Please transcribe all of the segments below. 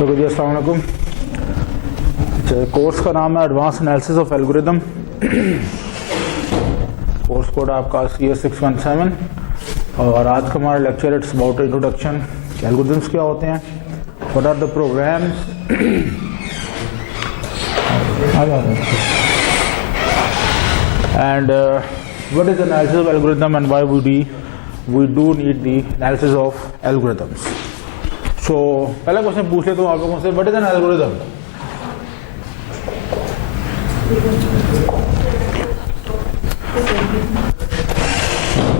तो जी अस्सलाम वालेकुम। कोर्स का नाम है advance analysis of algorithm. Course code आपका CS617 और आज का हमारा lecture it's about introduction. Algorithms क्या होते हैं, what are the programs and what is analysis of algorithm and why we do need the analysis of algorithms. So पहला question पूछ लेता हूँ आप लोगों से, what is an algorithm?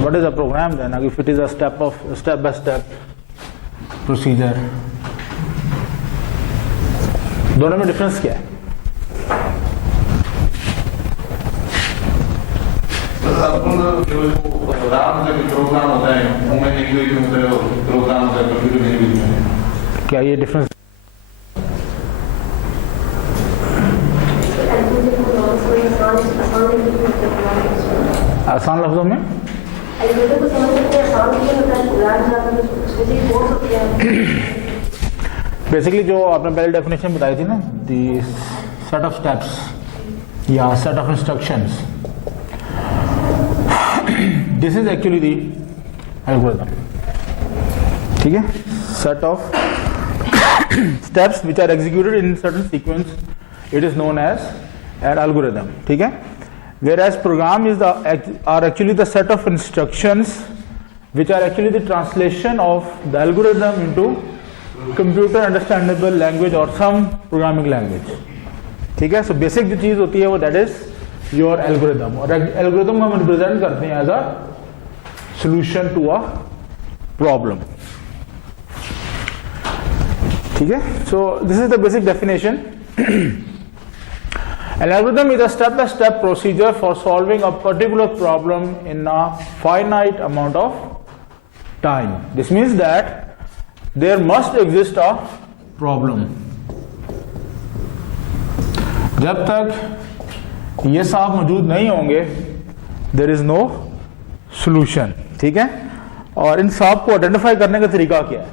What is a program then? If it is a step by step procedure, दोनों में difference क्या है? प्रोग्राम होता है, ह्यूमन लैंग्वेज में प्रोग्राम होता है, कंप्यूटर लैंग्वेज में क्या ये डिफरेंस? आसान लफ्जों में बेसिकली जो आपने पहले डेफिनेशन बताई थी ना, दी सेट ऑफ स्टेप्स या set of instructions, this is actually the algorithm. ठीक है, set of steps which are executed in certain sequence, it is known as an algorithm. ठीक है, whereas program is are actually the set of instructions which are actually the translation of the algorithm into computer understandable language or some programming language. ठीक है, so basic जो चीज होती है वो that is your algorithm, और algorithm को हम represent करते हैं as a solution to a problem. ठीक है, so this is the basic definition. An algorithm is a step-by-step procedure for solving a particular problem in a finite amount of time. This means that there must exist a problem. जब तक ये साहब मौजूद नहीं होंगे, there is no solution. ठीक है, और इन साहब को आइडेंटिफाई करने का तरीका क्या है?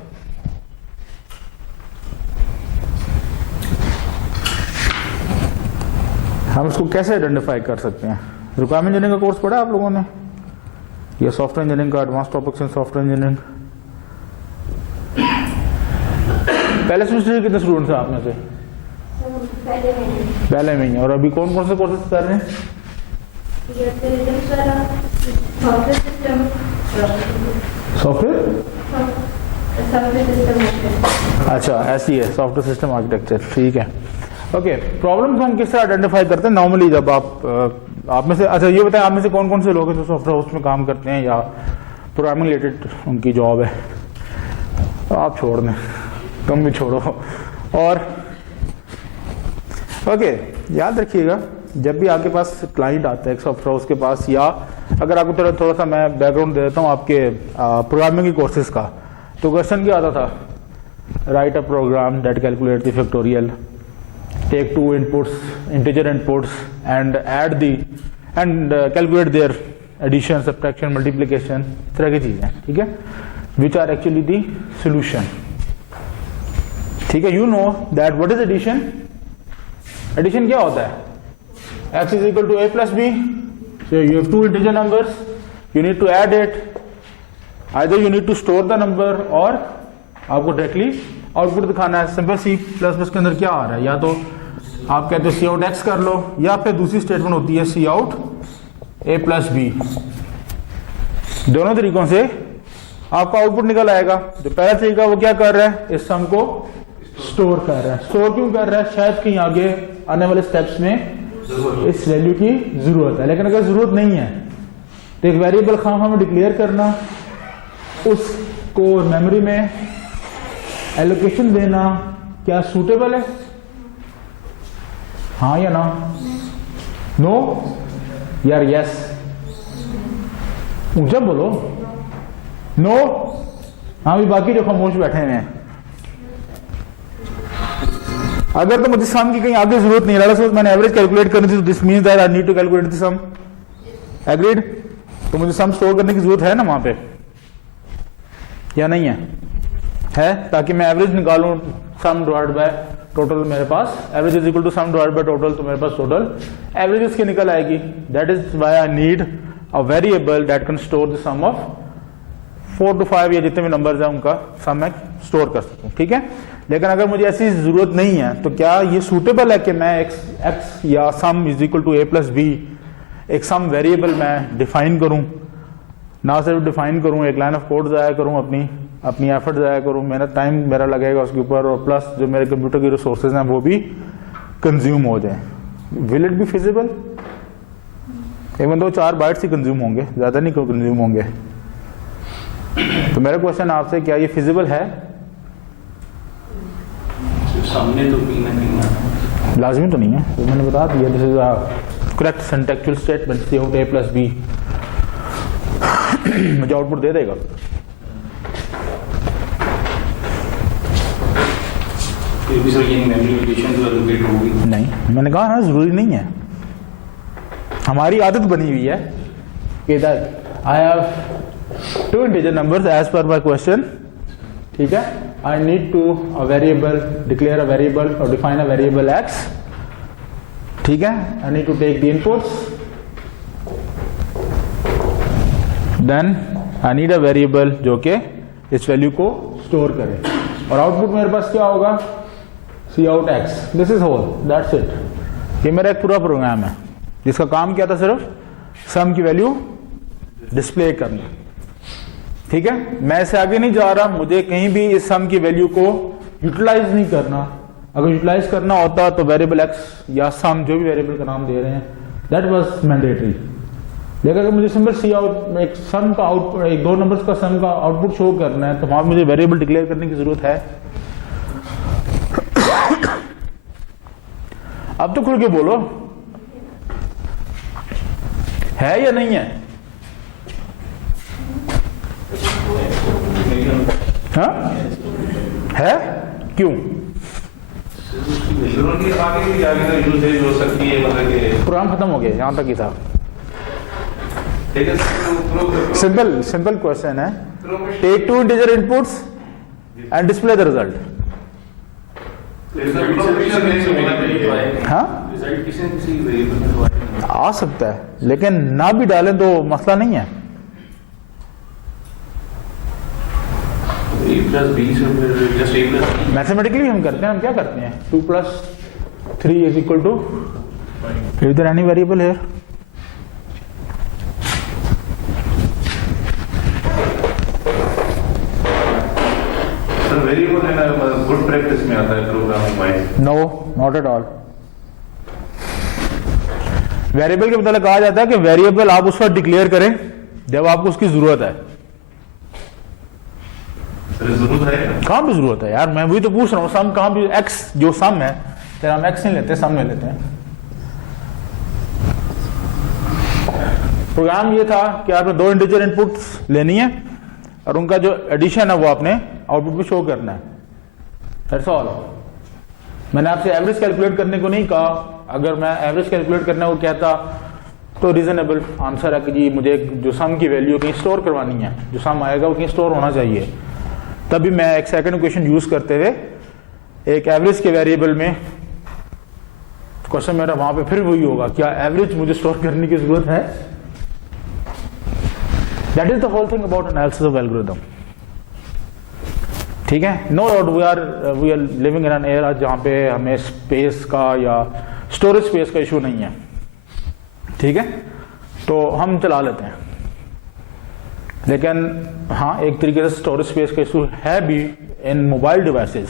हम इसको कैसे आइडेंटिफाई कर सकते हैं? रिक्वायरमेंट इंजीनियरिंग का कोर्स पढ़ा आप लोगों ने, या सॉफ्टवेयर इंजीनियरिंग का advance topics in software engineering? पहले सेमेस्टर के कितने स्टूडेंट्स हैं आप में से? पहले में ही। और अभी कौन कौन से कोर्सेज कर रहे हैं? सॉफ्टवेयर, अच्छा ऐसी है, सॉफ्टवेयर सिस्टम आर्किटेक्चर। ठीक है, ओके। प्रॉब्लम्स हम किस तरह आइडेंटिफाई करते हैं नॉर्मली? जब आप में से, अच्छा ये बताएं, आप में से कौन कौन से लोग हैं जो सॉफ्टवेयर हाउस में काम करते हैं या प्रोग्रामिंग रिलेटेड उनकी जॉब है? तो आप छोड़ दें, कम भी छोड़ो। और ओके, याद रखिएगा जब भी आपके पास क्लाइंट आता है एक सॉफ्टवेयर हाउस के पास, या अगर आपको थोड़ा सा मैं बैकग्राउंड दे देता हूँ आपके प्रोग्रामिंग के कोर्सेज का, तो क्वेश्चन क्या आता था? Write a program that calculate the factorial, take two inputs, integer inputs, and calculate their addition, subtraction, multiplication, इस तरह की चीजें। ठीक है, which are actually the solution. ठीक है, you know that what is addition? Addition क्या होता है? X is equal to A plus B. So you have two integer numbers, you need to add it. Either you need to store the number or आपको directly output दिखाना है। Simple C++ के अंदर क्या आ रहा है, या तो आप कहते हो सी आउट एक्स कर लो, या फिर दूसरी स्टेटमेंट होती है सी आउट A plus B। दोनों तरीकों से आपका आउटपुट निकल आएगा। जो पहला तरीका वो क्या कर रहा है, इस सम को स्टोर कर रहा है। स्टोर क्यों कर रहा है? शायद कहीं आगे आने वाले स्टेप्स में इस वैल्यू की जरूरत है, लेकिन अगर जरूरत नहीं है तो एक वेरिएबल खाम हमें डिक्लेयर करना, उसको मेमोरी में एलोकेशन देना क्या सूटेबल है? हाँ या ना? नो यार यस, ऊंचा बोलो। नो, हाँ भी बाकी जो खामोश बैठे हैं। अगर तो मुझे सम की कहीं आगे जरूरत नहीं है, मैंने एवरेज कैलकुलेट करनी थी, तो this means that I need to calculate the sum. Agreed? तो मुझे सम स्टोर करने की जरूरत है ना वहां पे, या नहीं है? ताकि मैं एवरेज निकालूं सम डिवाइड बाय टोटल मेरे पास average is equal to sum divide by total, तो मेरे पास टोटल एवरेजेस की निकल आएगी. That is why I need a variable that can store the sum of 4 to 5 या जितने भी नंबर्स हैं उनका सम मैं स्टोर कर सकूं. ठीक है, लेकिन अगर मुझे ऐसी जरूरत नहीं है तो क्या ये सूटेबल है कि मैं x या sum is equal to a plus b एक सम वेरिएबल मैं डिफाइन करूं, ना सिर्फ डिफाइन करूं, एक लाइन ऑफ कोड ज़ाया करूं, अपनी एफर्ट ज़ाया करूं, मेरा टाइम मेरा लगेगा उसके ऊपर, और प्लस जो मेरे कंप्यूटर की रिसोर्सेज हैं वो भी कंज्यूम हो जाए. Will it be feasible? Even though 4 bytes he consume होंगे, ज़्यादा नहीं कंज्यूम होंगे. तो मेरा क्वेश्चन आपसे, क्या ये फिजिबल है? सामने तो कहीं ना कहीं लाजमी तो नहीं है, तो मैंने बता दिया. This is a correct syntactical statement, cout A plus B मुझे आउटपुट दे देगा. फिर भी सर ये मेमोरी लोकेशन जो एलोकेट होगी नहीं, मैंने कहा ना जरूरी नहीं है. हमारी आदत बनी हुई है कि I have 2 integer numbers as per my question. ठीक है, I need to a variable, declare a variable और डिफाइन अ वेरिएबल एक्स. ठीक है, I need to take the inputs, then I need a variable जो कि इस value को store करे, और आउटपुट मेरे पास क्या होगा? Cout X. This is whole, that's it. ये मेरा एक पूरा प्रोग्राम है जिसका काम क्या था? सिर्फ सम की वैल्यू डिस्प्ले करना. ठीक है, मैं इससे आगे नहीं जा रहा. मुझे कहीं भी इस सम की वैल्यू को यूटिलाइज नहीं करना. अगर यूटिलाइज करना होता तो वेरिएबल एक्स या सम, जो भी वेरिएबल का नाम दे रहे हैं, दैट वाज मैंडेटरी. लेकिन अगर मुझे सिंपल सी आउट एक सम का आउटपुट, एक 2 नंबर्स का सम का आउटपुट शो करना है, तो वहां मुझे वेरिएबल डिक्लेयर करने की जरूरत है. अब तो खुल के बोलो, है या नहीं है? हाँ है, क्यों? आगे भी जाके तो यूज हो सकती है, मतलब कि प्रोग्राम खत्म हो गया, यहां तक ही था. लेकिन सिंपल क्वेश्चन है. Take 2 integer inputs and display the result. हाँ, रिजल्ट किसी न किसी वेरिएबल में तो आएगा. आ सकता है, लेकिन ना भी डालें तो मसला नहीं है. a प्लस बी से फिर just a plus b. Mathematically हम करते हैं, हम क्या करते हैं? 2 + 3 is equal to, is there any variable here? Sir variable है ना, गुड प्रैक्टिस में आता है programming wise. No, not at all. Variable के मतलब कहा जाता है कि वेरिएबल आप उस वक्त डिक्लेयर करें जब आपको उसकी जरूरत है. जरूरत है, कहां भी जरूरत है यार? मैं वही तो पूछ रहा हूं. सम कहां भी, एक्स जो सम है, फिर हम एक्स नहीं लेते, सम ले लेते हैं. प्रोग्राम ये था कि आपने 2 इंटीजर इनपुट्स लेनी है और उनका जो एडिशन है वो आपने आउटपुट में शो करना है. That's all. मैंने आपसे एवरेज कैलकुलेट करने को नहीं कहा. अगर मैं एवरेज कैलकुलेट करने को कहता तो रीजनेबल आंसर है कि जी मुझे जो सम की वैल्यू कहीं स्टोर करवानी है, जो सम आएगा वो कहीं स्टोर होना चाहिए. तभी मैं एक सेकंड इक्वेशन यूज करते हुए एक एवरेज के वेरिएबल में, क्वेश्चन मेरा वहां पे फिर वही होगा, क्या एवरेज मुझे स्टोर करने की जरूरत है? That is the whole thing about analysis of algorithm. ठीक है, no doubt we are living in an era जहां पे हमें स्पेस का या स्टोरेज स्पेस का इशू नहीं है. ठीक है, तो हम चला लेते हैं. लेकिन हाँ, एक तरीके से स्टोरेज स्पेस का इशू है भी इन मोबाइल डिवाइसेस.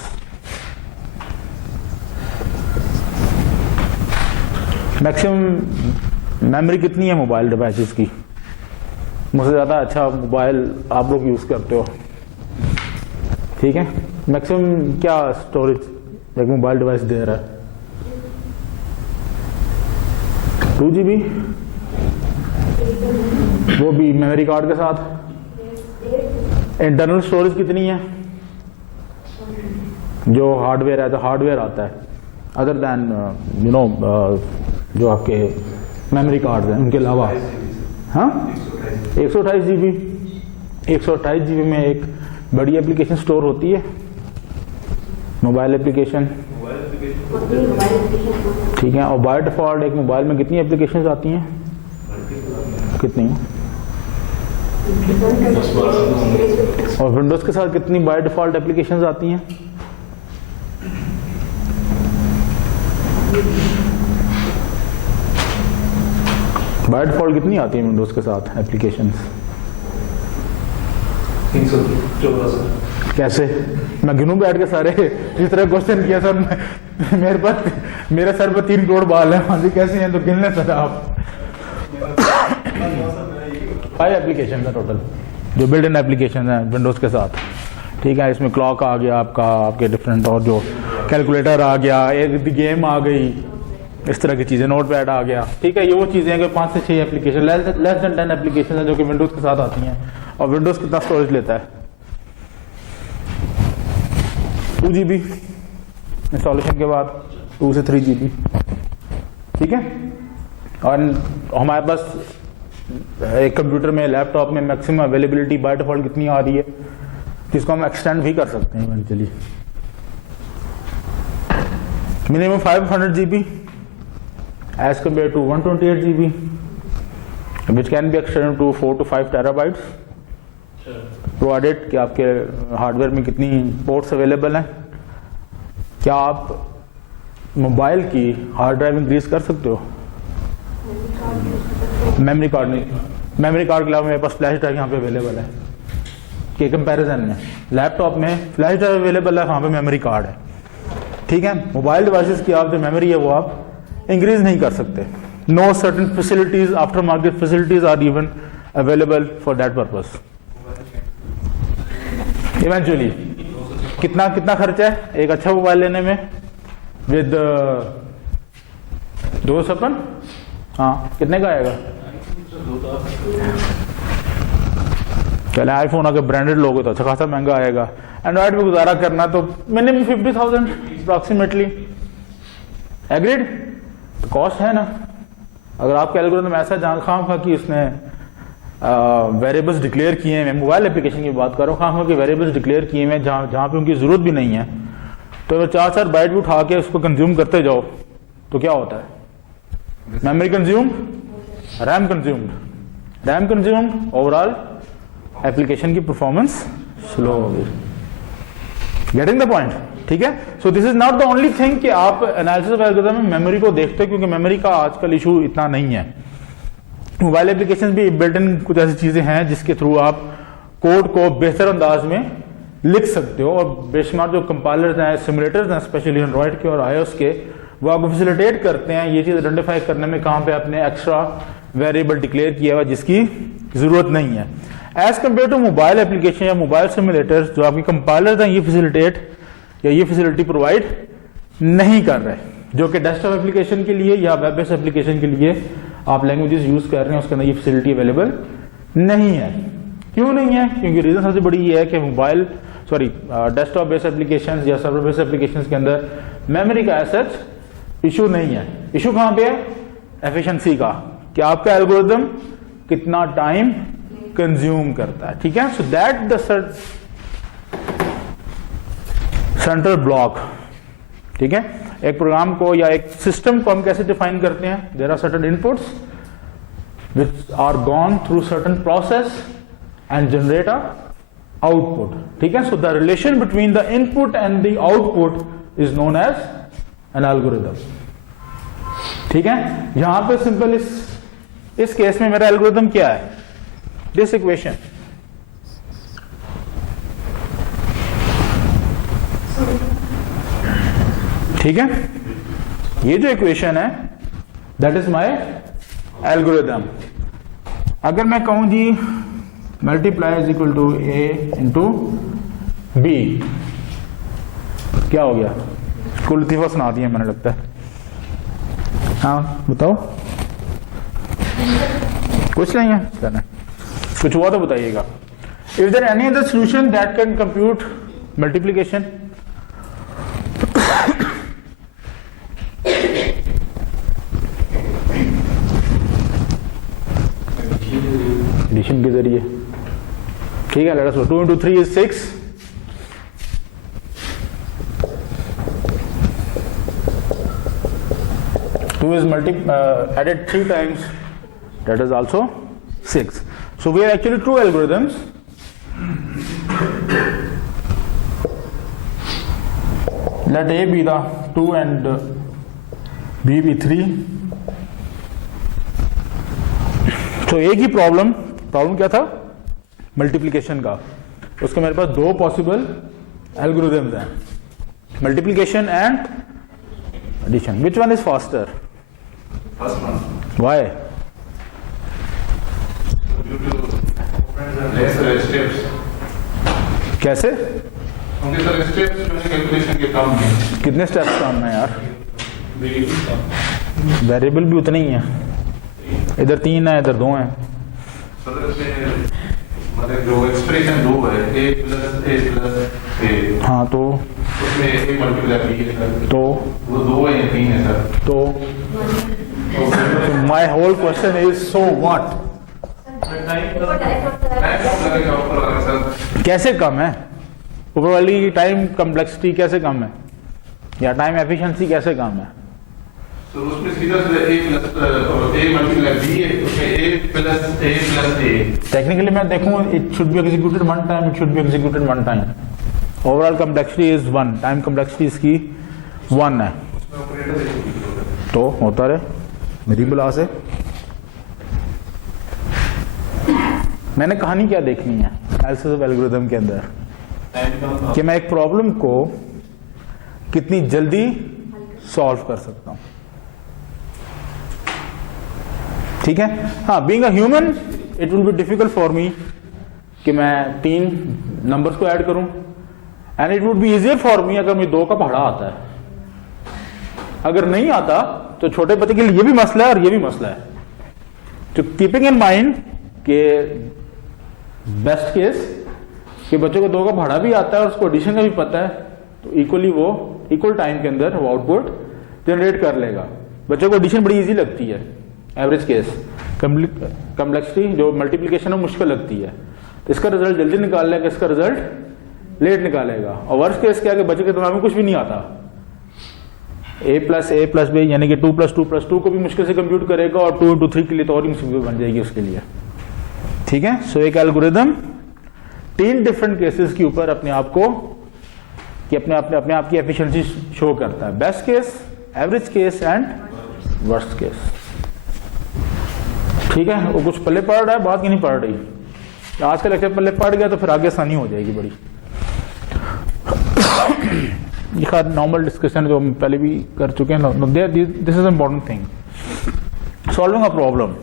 मैक्सिमम मेमोरी कितनी है मोबाइल डिवाइसेस की? मुझसे ज़्यादा अच्छा मोबाइल आप लोग यूज़ करते हो. ठीक है, मैक्सिमम क्या स्टोरेज एक मोबाइल डिवाइस दे रहा है? 2 GB, वो भी मेमोरी कार्ड के साथ. इंटरनल स्टोरेज कितनी है? जो हार्डवेयर है, तो हार्डवेयर आता है अदर दैन जो आपके मेमोरी कार्ड हैं उनके अलावा. हाँ, 128 GB. 128 GB में एक बड़ी एप्लीकेशन स्टोर होती है. मोबाइल एप्लीकेशन, ठीक है। और बाय डिफॉल्ट एक मोबाइल में कितनी एप्लीकेशंस आती हैं? कितनी? और विंडोज के साथ कितनी बाय डिफॉल्ट एप्लीकेशंस आती हैं? बाय डिफॉल्ट कितनी आती है विंडोज के साथ एप्लीकेशंस? 314। कैसे? मैं गिनूं बैठ के सारे? जिस तरह क्वेश्चन किया सर, मेरे सर पर 3 करोड़ बाल है, हाँ जी कैसे हैं तो गिन लें सर आप। 5 एप्लीकेशन है टोटल जो बिल्ट इन एप्लीकेशन है विंडोज के साथ, ठीक है। इसमें क्लॉक आ गया आपका, आपके डिफरेंट, और जो कैलकुलेटर आ गया, एक गेम आ गई, इस तरह की चीज़ें, नोट पैड आ गया, ठीक है। ये वो चीज़ें हैं कि 5 से 6 एप्लीकेशन, लेस देन 10 एप्लीकेशन है जो कि विंडोज के साथ आती हैं। और विंडोज कितना स्टोरेज लेता है? 2 GB इंस्टॉलेशन के बाद, 2 से 3 GB, ठीक है। और हमारे पास एक कंप्यूटर में, लैपटॉप में मैक्सिमम अवेलेबिलिटी बाय डिफॉल्ट कितनी आ रही है, जिसको हम एक्सटेंड भी कर सकते हैं eventually. Minimum 500 GB as compared to 128 GB, which can be extended to 4 to 5 terabytes, provided कि आपके हार्डवेयर में कितनी पोर्ट्स अवेलेबल हैं। क्या आप मोबाइल की हार्ड ड्राइव इंक्रीज कर सकते हो? मेमोरी कार्ड नहीं, मेमोरी कार्ड के अलावा मेरे पास फ्लैश ड्राइव यहाँ पे अवेलेबल है कि कंपैरिजन में लैपटॉप में फ्लैश ड्राइव अवेलेबल है, वहाँ पे मेमोरी कार्ड है, ठीक है। मोबाइल डिवाइसेस की आप जो मेमोरी है वो आप इंक्रीज नहीं कर सकते। No certain facilities, after market facilities are even available for that purpose. Eventually कितना खर्चा है एक अच्छा मोबाइल लेने में विद 256? हाँ, कितने का आएगा? चले आईफोन अगर ब्रांडेड लोगे तो अच्छा खासा महंगा आएगा। एंड्रॉइड में गुजारा करना तो मिनिमम 50,000 अप्रॉक्सीमेटली। एग्रीड? तो कॉस्ट है ना। अगर आपके एल्गोरिथम ऐसा जान खाम कि उसने वेरिएबल्स डिक्लेयर किए हैं, मोबाइल एप्लीकेशन की बात कर रहा हूँ, खाम कि वेरिएबल्स डिक्लेयर किए हैं जहाँ पे उनकी जरूरत भी नहीं है, तो अगर 4 बाइट भी उठा के उसको कंज्यूम करते जाओ तो क्या होता है? Memory consumed, RAM consumed, RAM consumed, overall application की परफॉर्मेंस स्लो होगी। गेटिंग द पॉइंट, ठीक है। सो this is not the only thing कि आप एनालिसिस ऑफ एल्गोरिथम में मेमोरी को देखते हो, क्योंकि मेमोरी का आजकल इशू इतना नहीं है। मोबाइल एप्लीकेशन भी बिल्ट इन कुछ ऐसी चीजें हैं जिसके थ्रू आप कोड को बेहतर अंदाज में लिख सकते हो, और बेशुमार जो कंपाइलर्स हैं, सिमुलेटर्स हैं, स्पेशली एंड्रॉइड के और आईओएस के, वो आपको फैसिलिटेट करते हैं ये चीज आइडेंटिफाई करने में कहां पे आपने एक्स्ट्रा वेरिएबल डिक्लेयर किया हुआ जिसकी जरूरत नहीं है। As compare to mobile application या मोबाइल सिमुलेटर्स, जो आपके कंपाइलर्स हैं, ये फैसिलिटेट या ये फैसिलिटी प्रोवाइड नहीं कर रहे, जो कि डेस्कटॉप एप्लीकेशन के लिए या वेब बेस्ड एप्लीकेशन के लिए आप लैंग्वेजेस यूज कर रहे हैं, उसके अंदर ये फैसिलिटी अवेलेबल नहीं है। क्यों नहीं है? क्योंकि रीजन सबसे बड़ी ये है कि डेस्कटॉप बेस्ड एप्लीकेशन या सर्वर बेस्ड एप्लीकेशन के अंदर मेमोरी का एज इशू नहीं है। इशू कहां पे है? एफिशिएंसी का, कि आपका एल्गोरिथम कितना टाइम कंज्यूम करता है, ठीक है। So that the central block, ठीक है। एक प्रोग्राम को या एक सिस्टम को हम कैसे डिफाइन करते हैं? There are certain inputs which are gone through certain process and generate a output, ठीक है। So the relation between the input and the output is known as an algorithm, ठीक है। यहां पे सिंपल इस केस में मेरा एल्गोरिथम क्या है? दिस इक्वेशन, ठीक है। ये जो इक्वेशन है दैट इज माय एल्गोरिथम। अगर मैं कहूं G multiply is equal to A into B, क्या हो गया? स्कूल लतीफा सुना दिया मैंने, लगता है। हाँ बताओ। कुछ नहीं है करना, कुछ हुआ तो बताइएगा। Is there any other solution that can compute multiplication? Addition के जरिए, ठीक है। Let us go. 2 into 3 is 6, 2 is added 3 times, that is also 6. So we have actually 2 algorithms. Let A be the 2 and B be 3. तो एक ही problem क्या था, multiplication का. उसके मेरे पास 2 पॉसिबल एल्गोरिथम्स हैं, multiplication and addition. Which one is faster? First one. Why? Due to lesser steps. कैसे? क्योंकि सर स्टेप्स जो है कैलकुलेशन के काम में. कितने स्टेप्स काम है यार? वेरिएबल भी उतने ही है, इधर 3 है, इधर 2 है. सर इसमें मतलब जो एक्सप्रेशन 2 है, a प्लस a. हाँ, तो उसमें a मल्टीप्लाई b है सर. तो वो 2 है या 3 है सर. तो my whole question is so what? कैसे कम है? ऊपर वाली टाइम कम्प्लेक्सिटी कैसे कम है, या टाइम एफिशिएंसी कैसे कम है? तो उसमें सीधा सीधा a मल्टीप्लाई b है, उसमें a प्लस a. टेक्निकली मैं देखूं, it should be executed 1 time, it should be executed 1 time. Overall complexity is 1, time complexity इसकी 1 है. तो होता रहे मेरी बुला से. मैंने कहानी क्या देखनी है एनालिसिस ऑफ एल्गोरिथम के अंदर, कि मैं एक प्रॉब्लम को कितनी जल्दी सॉल्व कर सकता हूं. ठीक है. हाँ, being a human it will be difficult for me कि मैं 3 नंबर्स को ऐड करूं, and it would be easier for me अगर मुझे 2 का पहाड़ा आता है. अगर नहीं आता तो छोटे बच्चे के लिए ये भी मसला है और ये भी मसला है. तो कीपिंग इन माइंड के बेस्ट केस कि बच्चों को 2 का भाड़ा भी आता है और उसको एडिशन का भी पता है, तो इक्वल टाइम के अंदर वो आउटपुट जनरेट कर लेगा. बच्चों को एडिशन बड़ी इजी लगती है एवरेज केस, कम्प्लेक्सिटी जो मल्टीप्लिकेशन है मुश्किल लगती है, तो इसका रिजल्ट जल्दी निकाल लेगा, इसका रिजल्ट लेट निकालेगा. और वर्स्ट केस क्या है कि बच्चे के दिमाग में कुछ भी नहीं आता, a प्लस b यानी कि 2 + 2 + 2 को भी मुश्किल से कंप्यूट करेगा, और 2 × 3 के लिए तो और ही मुश्किल बन जाएगी उसके लिए. ठीक है. सो एक एल्गोरिथम 3 डिफरेंट केसेस के ऊपर अपने आप को कि अपने आप की एफिशिएंसी शो करता है. Best case, average case and worst case. ठीक है. वो कुछ पल्ले पड़ रहा है, बात की नहीं पड़ रही. आज का लेक्चर पल्ले पड़ गया तो फिर आगे आसानी हो जाएगी बड़ी. ये नॉर्मल डिस्कशन जो हम पहले भी कर चुके हैं. This is important thing, solving a problem.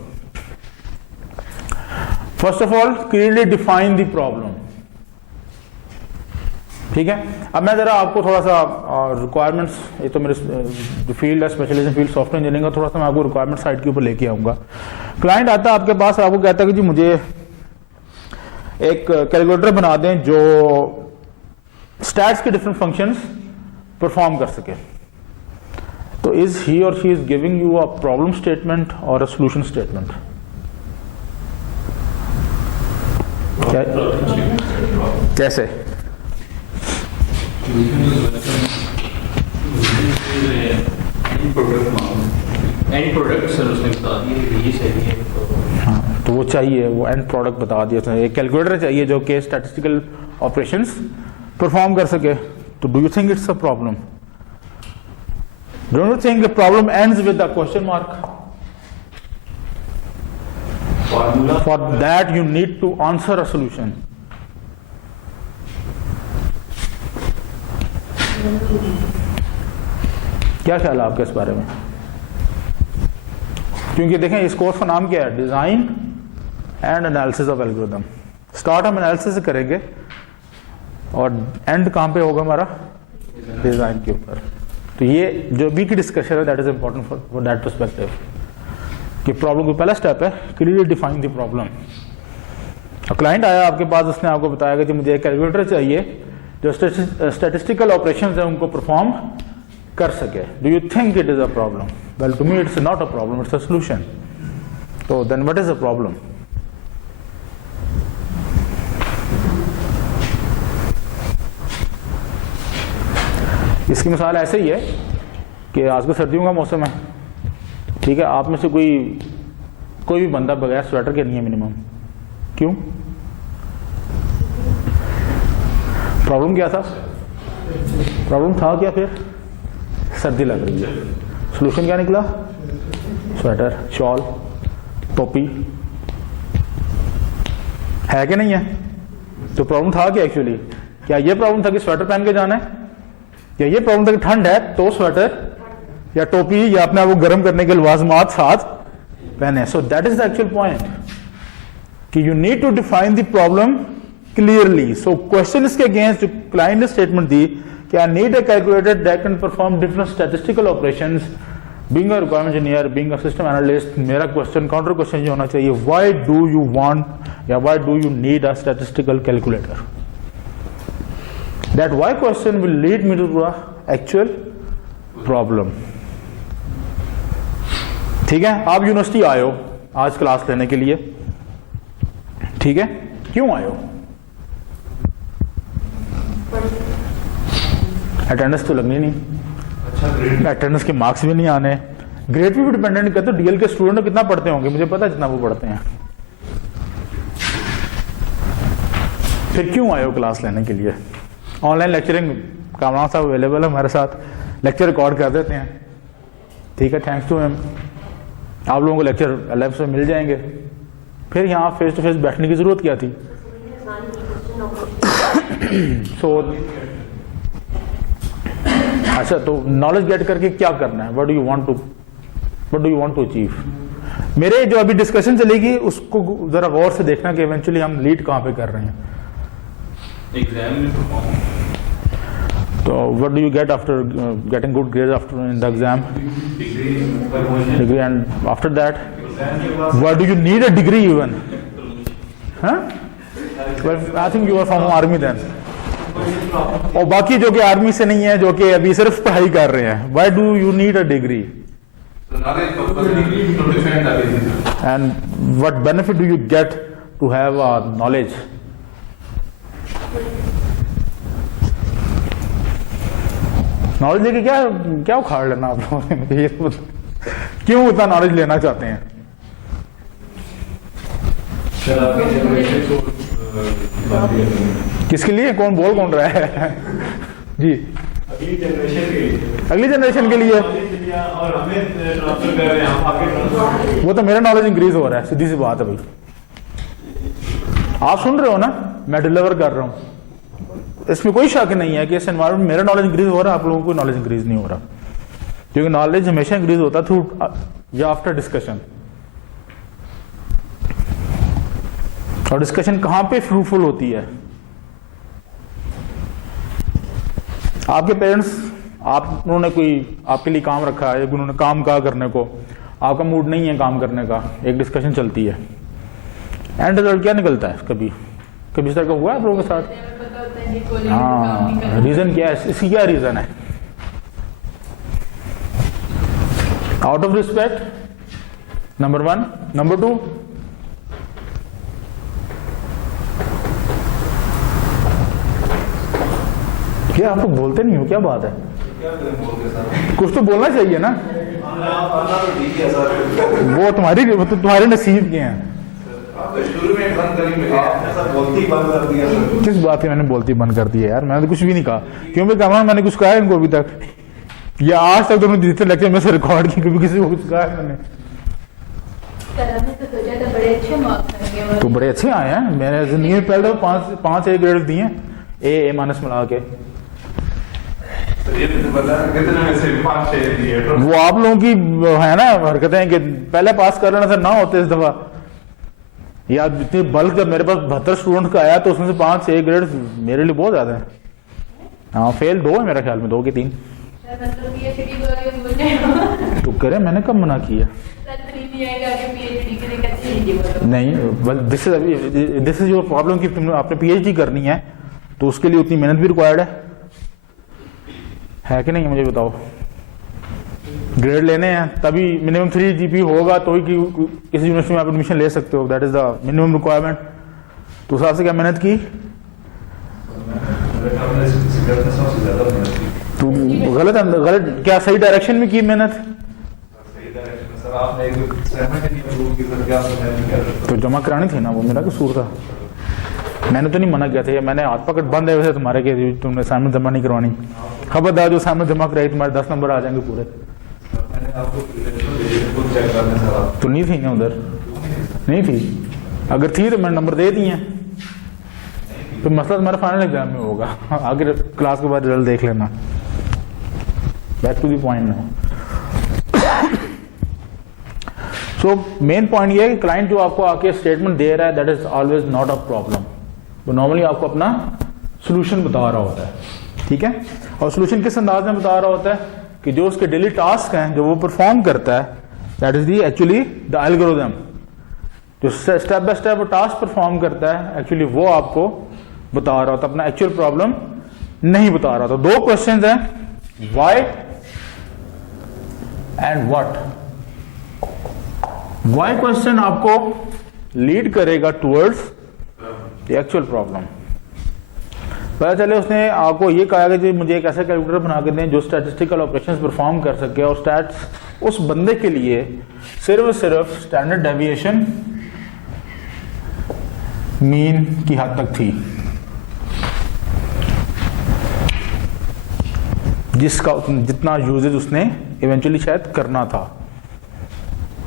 First of all clearly define the problem. ठीक है. अब मैं जरा आपको थोड़ा सा रिक्वायरमेंट्स, ये तो मेरे जो फील्ड है स्पेशलाइजेशन फील्ड सॉफ्टवेयर इंजीनियरिंग का, थोड़ा सा मैं आपको रिक्वायरमेंट साइड के ऊपर लेके आऊंगा. क्लाइंट आता है आपके पास, आपको कहता है कि जी मुझे एक कैलकुलेटर बना दें जो स्टैट्स के डिफरेंट फंक्शंस परफॉर्म कर सके. तो इज ही और she is giving you a problem statement और अ सॉल्यूशन स्टेटमेंट? कैसे? एंड प्रोडक्ट सर उसने बता दिया ये सही है. हाँ, तो वो चाहिए, वो एंड प्रोडक्ट बता दिया था. एक कैलकुलेटर चाहिए जो कि स्टैटिस्टिकल ऑपरेशंस परफॉर्म कर सके. तो do you think it's a problem? Don't you think the problem ends with the question mark? For that you need to answer a solution. क्या ख्याल है आपका इस बारे में? क्योंकि देखें इस कोर्स का नाम क्या है, design and analysis of algorithm. Start हम एनालिसिस से करेंगे और एंड कहां पे होगा हमारा, डिजाइन के ऊपर. तो ये जो अभी की डिस्कशन है that is important for that perspective कि प्रॉब्लम का पहला स्टेप है clearly define the problem. Client आया आपके पास, उसने आपको बताया कि मुझे एक कैलकुलेटर चाहिए जो स्टैटिस्टिकल ऑपरेशंस है उनको परफॉर्म कर सके. Do you think it is a problem? Well to me it's not a problem, it's a solution. तो then what is a problem? इसकी मिसाल ऐसे ही है कि आज को सर्दियों का मौसम है, ठीक है, आप में से कोई भी बंदा बगैर स्वेटर के नहीं है मिनिमम। क्यों? प्रॉब्लम क्या था? प्रॉब्लम था क्या? फिर सर्दी लग रही है, सोल्यूशन क्या निकला? स्वेटर, शॉल, टोपी, है कि नहीं है? तो प्रॉब्लम था क्या एक्चुअली? क्या ये प्रॉब्लम था कि स्वेटर पहन के जाना है, या ये प्रॉब्लम था कि ठंड है तो स्वेटर या टोपी या अपने आप को गर्म करने के लवाजमात साथ पहने? So that is the actual point कि you need to define the problem clearly. So question इसके अगेंस्ट जो क्लाइंट ने स्टेटमेंट दी कि I need a calculator that can perform different statistical operations, being a requirement engineer, being a system analyst, मेरा question counter question ये होना चाहिए, why do you want या why do you need a statistical calculator? That why question will lead me to the actual problem. ठीक है, आप university आए हो आज क्लास लेने के लिए, ठीक है, क्यों आए हो? अटेंडेंस तो लगनी नहीं, अटेंडेंस के मार्क्स भी नहीं आने, ग्रेड पे भी डिपेंडेंट करते। डीएल के स्टूडेंट कितना पढ़ते होंगे, मुझे पता है जितना वो पढ़ते हैं। फिर क्यों आए हो क्लास लेने के लिए? ऑनलाइन लेक्चरिंग कामरान साहब अवेलेबल है हमारे साथ, लेक्चर रिकॉर्ड कर देते हैं, ठीक है, थैंक्स टू हिम। आप लोगों को लेक्चर लाइव से मिल जाएंगे। फिर यहाँ फेस टू फेस बैठने की जरूरत क्या थी? सो अच्छा, तो नॉलेज गेट करके क्या करना है? What do you want to achieve? मेरे जो अभी डिस्कशन चलेगी उसको जरा गौर से देखना कि इवेंचुअली हम लीड कहाँ पे कर रहे हैं। एग्जाम में तो what do you get after getting good grade after in the exam? Degree, and after that what do you need a degree even? I think you are from army then. और बाकी जो कि army से नहीं है, जो कि अभी सिर्फ पढ़ाई कर रहे हैं, why do you need a degree? And what benefit do you get to have knowledge? Knowledge लेके क्या उखाड़ लेना आप लोगों ने? मुझे ये तो क्यों इतना नॉलेज लेना चाहते हैं? किसके लिए? कौन रहा है? जी, अगली जनरेशन के लिए। और हमें ट्रांसफर कर रहे हैं, हम आगे ट्रांसफर। वो तो मेरा नॉलेज इंक्रीज हो रहा है, सीधी सी बात है भाई। आप सुन रहे हो ना, मैं डिलीवर कर रहा हूं, इसमें कोई शक नहीं है कि इस एनवायरमेंट में मेरा नॉलेज इंक्रीज हो रहा है, आप लोगों को नॉलेज इंक्रीज नहीं हो रहा, क्योंकि नॉलेज हमेशा इंक्रीज होता है थ्रू या आफ्टर डिस्कशन। और डिस्कशन कहां पे फ्रूटफुल होती है? आपके पेरेंट्स, उन्होंने कोई आपके लिए काम रखा है, उन्होंने काम कहा करने को, आपका मूड नहीं है काम करने का, एक डिस्कशन चलती है, एंड रिजल्ट क्या निकलता है? कभी इस तरह का हुआ है आप लोगों के साथ? हाँ, रीजन क्या है? इसकी क्या रीजन है? Out of respect, number 1। Number 2, क्या आप लोग बोलते नहीं हो? क्या बात है? कुछ तो बोलना चाहिए ना। वो तुम्हारे नसीब के हैं। शुरू में बंद कर दिया। किस बात की मैंने बोलती बंद कर दी है यार? मैंने तो कुछ भी नहीं कहा। क्यों भी कहा? मैंने कुछ कहा है इनको अभी तक, या आज तक दोनों जितने लेक्चर में से रिकॉर्ड की कभी किसी को कुछ कहा है मैंने? तो बड़े अच्छे आए हैं। मैंने जिंदगी में पहले 5 A ग्रेड दिए, A माइनस मिला के। वो आप लोगों की है ना हरकतें कि पहले पास कर लेना, सर ना होते इस दफा। या इतनी बल्क जब मेरे पास 72 स्टूडेंट का आया तो उसमें से 5 A ग्रेड मेरे लिए बहुत ज्यादा है। हाँ, फेल 2 है मेरे ख्याल में, 2 के 3 तो करे। मैंने कब मना किया? नहीं, दिस इज योर प्रॉब्लम कि तुमने आपने PhD करनी है तो उसके लिए उतनी मेहनत भी रिक्वायर्ड है कि नहीं? मुझे बताओ। ग्रेड लेने हैं तभी मिनिमम 3 GP होगा तो ही किसी यूनिवर्सिटी में आप एडमिशन ले सकते हो। That is the minimum requirement. तो उस हिसाब से क्या मेहनत की? तो गलत क्या सही डायरेक्शन में की मेहनत? आपने एक असाइनमेंट नहीं अप्रूव की फिर क्या समझाया? तो जमा करानी थी ना, वो मेरा कसूर था। मैंने तो नहीं मना किया था, या मैंने हाथ पकड़ बंद है वैसे तुम्हारे के तुमने असाइनमेंट जमा नहीं करवानी। खबरदार जो असाइनमेंट जमा कराई तुम्हारे 10 नंबर आ जाएंगे पूरे। मैंने आपको खुद चेक करने सारा तो नहीं थी ना उधर, नहीं थी। अगर थी तो मैंने नंबर दे दिए। तो मसला तुम्हारा फाइनल एग्जाम में होगा, आगे क्लास के बाद रिजल्ट देख लेना। बैक टू द पॉइंट ना। सो मेन पॉइंट ये है कि क्लाइंट जो आपको आके स्टेटमेंट दे रहा है that is always not a problem. वो नॉर्मली आपको अपना सोल्यूशन बता रहा होता है, ठीक है। और सोल्यूशन किस अंदाज में बता रहा होता है कि जो उसके डेली टास्क हैं जो वो परफॉर्म करता है, that is the actually the algorithm. जो स्टेप बाय स्टेप वो टास्क परफॉर्म करता है एक्चुअली वो आपको बता रहा होता है, अपना एक्चुअल प्रॉब्लम नहीं बता रहा था। दो क्वेश्चंस हैं, why and what. Why question आपको लीड करेगा टुवर्ड्स द एक्चुअल प्रॉब्लम। पता चले उसने आपको ये कहा कि जी मुझे एक ऐसा कैलकुलेटर बना के दें जो स्टैटिस्टिकल ऑपरेशंस परफॉर्म कर सके, और स्टैट्स उस बंदे के लिए सिर्फ स्टैंडर्ड डेविएशन मीन की हद तक थी, जिसका जितना यूजेज उसने इवेंचुअली शायद करना था।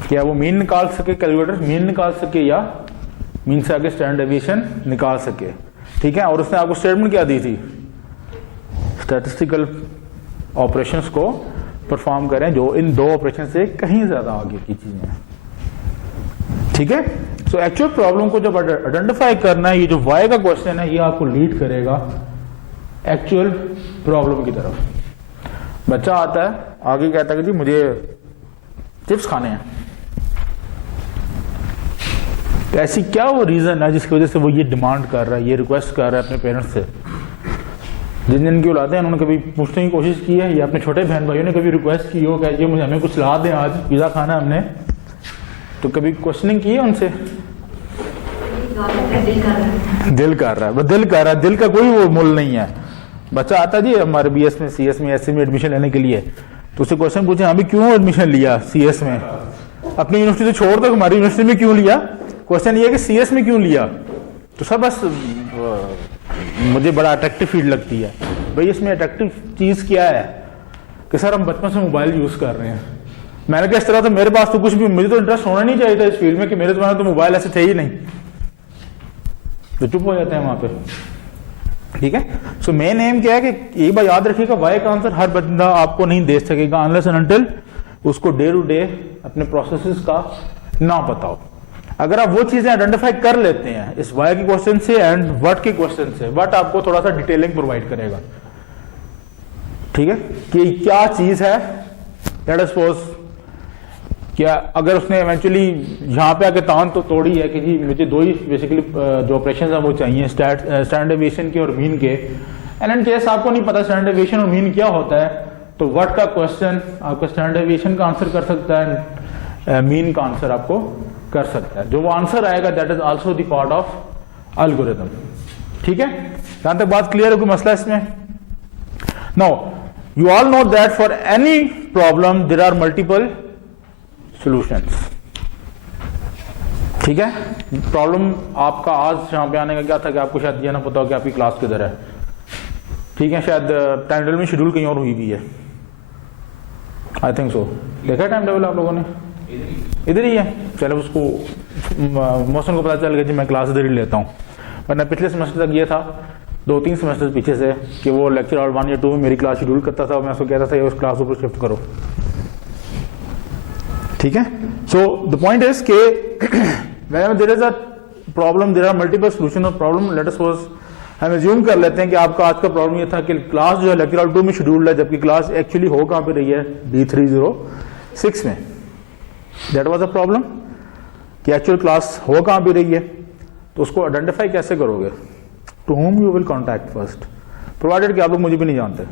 क्या वो मीन निकाल सके, कैलकुलेटर मीन निकाल सके या मीन से आगे स्टैंडर्ड डेविएशन निकाल सके, ठीक है। और उसने आपको स्टेटमेंट क्या दी थी, स्टैटिस्टिकल ऑपरेशंस को परफॉर्म करें जो इन दो ऑपरेशन से कहीं ज्यादा आगे की चीजें हैं, ठीक है। सो एक्चुअल प्रॉब्लम को जब आइडेंटिफाई करना है, ये जो वाई का क्वेश्चन है ये आपको लीड करेगा एक्चुअल प्रॉब्लम की तरफ। बच्चा आता है आगे कहता है कि जी मुझे चिप्स खाने हैं, तो ऐसी क्या वो रीजन है जिसकी वजह से वो ये डिमांड कर रहा है, ये रिक्वेस्ट कर रहा है अपने पेरेंट्स से। जिन जिन की औलादे हैं उन्होंने कभी पूछने की कोशिश की है, या अपने छोटे बहन भाइयों ने कभी रिक्वेस्ट की हो कि मुझे हमें कुछ ला दें, आज पिज़्ज़ा खाना है हमने, तो कभी क्वेश्चनिंग की है उनसे? दिल कर रहा है, वो दिल कर रहा है, दिल का कोई वो मूल नहीं है। बच्चा आता जी हमारे BS में CS में SC में एडमिशन लेने के लिए, तो उससे क्वेश्चन पूछे हमें क्यों एडमिशन लिया CS में, अपनी यूनिवर्सिटी से छोड़ दो हमारी यूनिवर्सिटी में क्यों लिया। क्वेश्चन ये है कि CS में क्यों लिया, तो सब बस मुझे बड़ा अट्रैक्टिव फील्ड लगती है। भाई इसमें अट्रैक्टिव चीज क्या है कि सर हम बचपन से मोबाइल यूज कर रहे हैं। मैंने कहा इस तरह तो मेरे पास तो कुछ भी, मुझे तो इंटरेस्ट होना नहीं चाहिए था इस फील्ड में कि मेरे जमाने तो मोबाइल ऐसे थे ही नहीं, तो चुप हो जाते हैं वहां पे, ठीक है। सो मेन एम क्या है कि एक बार याद रखिएगा, वाई का आंसर हर बंदा आपको नहीं दे सकेगा अनलेस एंड अनटिल उसको डे टू डे अपने प्रोसेसेस का ना पता हो। अगर आप वो चीजें आइडेंटिफाई कर लेते हैं इस वाई के क्वेश्चन से एंड व्हाट के क्वेश्चन से, व्हाट आपको थोड़ा सा डिटेलिंग प्रोवाइड करेगा, ठीक है, कि क्या चीज है। लेट अस सपोज क्या अगर उसने इवेंचुअली यहाँ पे आके तान तो तोड़ी है कि जी मुझे दो ही बेसिकली जो ऑपरेशन है वो चाहिए, स्टैंडर्ड डेविएशन के और मीन के। एंड इन केस आपको नहीं पता स्टैंडर्ड डेविएशन और मीन क्या होता है, तो व्हाट का क्वेश्चन आपका स्टैंडर्ड डेविएशन का आंसर कर सकता है, मीन का आंसर आपको कर सकता है। जो वो आंसर आएगा that is also the part of algorithm, ठीक है। यहां तक बात क्लियर है, कोई मसला इसमें? Now you all know that for any problem there are multiple solutions, ठीक है। प्रॉब्लम आपका आज यहाँ पे आने का क्या था कि आपको शायद ये ना पता हो कि आपकी क्लास किधर है, ठीक है। शायद टाइम टेबल में शेड्यूल कहीं और हुई भी है, आई थिंक सो। देखा टाइम टेबल आप लोगों ने? इधर ही है। चलो उसको मौसम को पता चल गया जी मैं क्लास इधर ही लेता हूँ, वरना पिछले सेमेस्टर तक ये था 2-3 सेमेस्टर पीछे से कि वो लेक्चर और 1 या 2 में मेरी क्लास शेड्यूल करता था, मैं उसको कहता था उस क्लास ऊपर शिफ्ट करो, ठीक है। सो द पॉइंट इज के whenever there is a problem there are multiple solution of problem. Let us suppose हम अज्यूम कर लेते हैं कि आपका आज का प्रॉब्लम ये था कि क्लास जो है लेक्चर और 2 में शेड्यूल्ड है, जबकि क्लास एक्चुअली हो कहां पे रही है, D306 में। दैट वाज अ प्रॉब्लम कि एक्चुअल क्लास हो कहां पे रही है, तो उसको आइडेंटिफाई कैसे करोगे? To whom you will contact first, provided कि आप लोग मुझे भी नहीं जानते,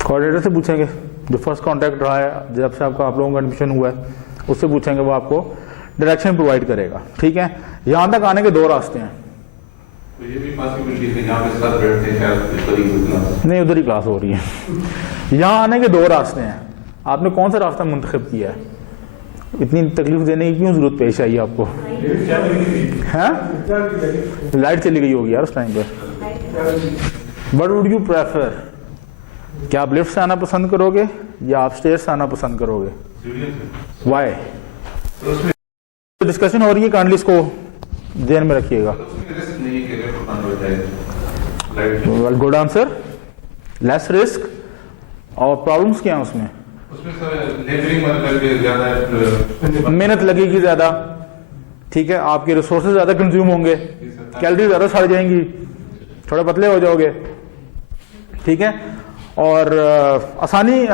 कोऑर्डिनेटर से पूछेंगे जो फर्स्ट कांटेक्ट रहा है जब से आपका आप लोगों का एडमिशन हुआ है, उससे पूछेंगे, वो आपको डायरेक्शन प्रोवाइड करेगा, ठीक है। यहां तक आने के 2 रास्ते हैं। तो ये भी पॉसिबिलिटी है जहाँ पे सर बैठते हैं शायद उधर ही क्लास, नहीं उधर ही क्लास हो रही है। यहां आने के 2 रास्ते हैं। आपने कौन सा रास्ता मुंतखब किया है? इतनी तकलीफ देने की क्यों जरूरत पेश आई आपको? हैं? लाइट चली गई होगी यार उस टाइम पे। What would you prefer? क्या आप लिफ्ट से आना पसंद करोगे या आप स्टेज से आना पसंद करोगे? Why? डिस्कशन हो रही है, काइंडली इसको ध्यान में रखिएगा। Well, good answer. Less risk और प्रॉब्लम्स क्या है उसमें? मेहनत लगेगी ज्यादा, ठीक है, आपके रिसोर्सेज ज्यादा कंज्यूम होंगे, कैलोरी ज्यादा सड़ जाएंगी, थोड़े पतले हो जाओगे, ठीक है। और आसानी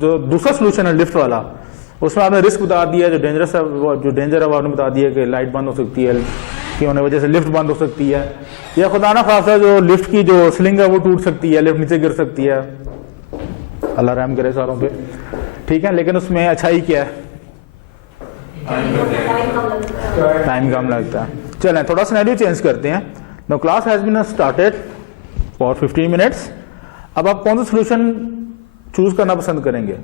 जो दूसरा सोल्यूशन है लिफ्ट वाला, उसमें आपने रिस्क बता दिया, जो डेंजरस है, जो डेंजर है वो आपने बता दिया कि लाइट बंद हो सकती है, की होने वजह से लिफ्ट बंद हो सकती है, या खुदा ना खासा जो लिफ्ट की जो स्लिंग है वो टूट सकती है, लिफ्ट नीचे गिर सकती है, अल्लाह रहम करे सारों पे, ठीक है। लेकिन उसमें अच्छाई क्या है? टाइम कम लगता है। चलें थोड़ा सिनेरियो चेंज करते हैं। No class has been started for 15 minutes. अब आप कौन सा सोल्यूशन चूज करना पसंद करेंगे,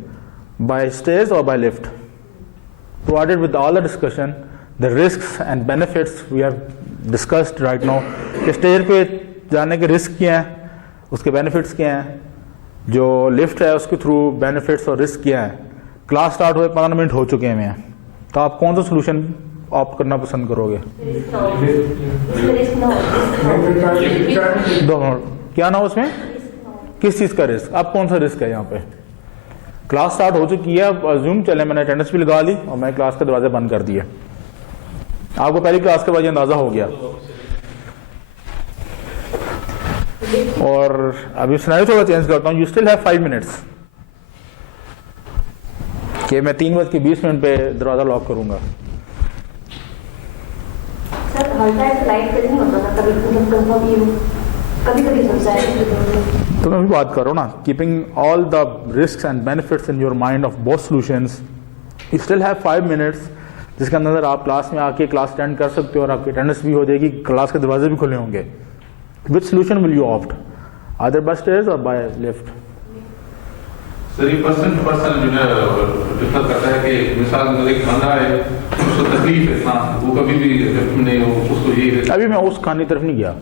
बाय स्टेज और by lift? Provided with all the discussion the risks and benefits we have discussed right now, कि स्टेज पे जाने के रिस्क क्या हैं, उसके बेनिफिट्स क्या हैं, जो लिफ्ट है उसके थ्रू बेनिफिट्स और रिस्क क्या है। क्लास स्टार्ट हुए 15 मिनट हो चुके हैं, तो आप कौन सा सोल्यूशन ऑप्ट करना पसंद करोगे? दोनों क्या ना उसमें किस चीज का रिस्क? अब कौन सा रिस्क है यहाँ पे? क्लास स्टार्ट हो चुकी है, अब अज्यूम चले मैंने अटेंडेंस भी लगा ली और मैं क्लास के दरवाजे बंद कर दिए, आपको पहली क्लास के बाद अंदाजा हो गया। और अभी सिनेरियो थोड़ा चेंज करता हूँ। यू स्टिल हैव 5 मिनट्स कि मैं 3:20 पे दरवाजा लॉक करूंगा। सर हर टाइम लाइट नहीं होता ना, कभी सोचता है तो मैं भी बात करो ना, keeping all the risks and benefits in your mind of both solutions, you still have 5 minutes जिसके अंदर आप क्लास में आके क्लास अटेंड कर सकते हो और आपकी अटेंडेंस भी हो जाएगी, क्लास के दरवाजे भी खुले होंगे। Which solution will you opt? Either by stairs or by lift? Sir ये पर्सन टू पर्सन जो है डिफर करता है कि मिसाल अगर एक बंदा है उसको तकलीफ है इतना, वो कभी भी लिफ्ट में नहीं, उसको ये अभी मैं उस कहानी तरफ नहीं गया,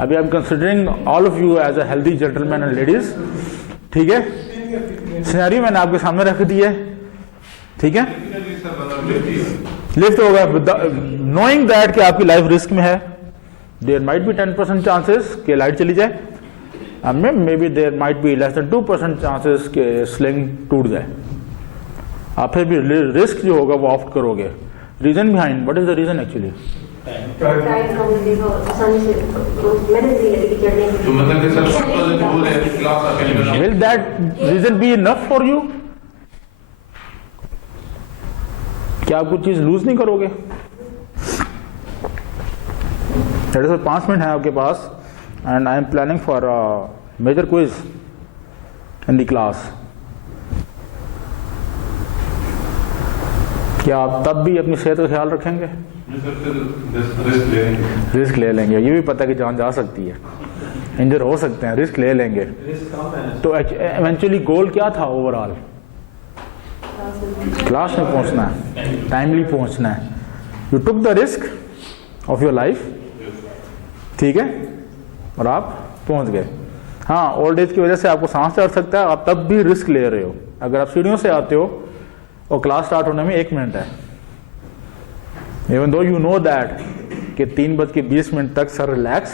अभी I am considering all of you as a healthy gentleman and ladies, ठीक है। सिनेरियो मैंने आपके सामने रख दी है, ठीक है। लिफ्ट होगा नोइंग दैट कि आपकी लाइफ रिस्क में है, देयर माइट बी 10% चांसेस कि लाइट चली जाए, maybe there might be less than 2% chances कि स्लिंग टूट जाए। आप फिर भी रिस्क जो होगा वो ऑप्ट करोगे। Reason behind, what is the reason actually? Will that reason be enough for you? क्या आप कुछ चीज लूज नहीं करोगे? 5 मिनट है आपके पास and I am planning for major quiz in the class. क्या आप तब भी अपनी सेहत का ख्याल रखेंगे? रिस्क ले लेंगे, ये भी पता है कि जान जा सकती है, इंजर हो सकते हैं, रिस्क ले लेंगे। तो इवेंचुअली गोल क्या था ओवरऑल? क्लास में पहुंचना है, टाइमली पहुंचना है। You took the risk of your life, ठीक है, और आप पहुंच गए। हाँ, ओल्ड एज की वजह से आपको सांस चढ़ सकता है, आप तब भी रिस्क ले रहे हो। अगर आप सीढ़ियों से आते हो और क्लास स्टार्ट होने में 1 मिनट है, even though you know that कि 3:20 तक सर रिलैक्स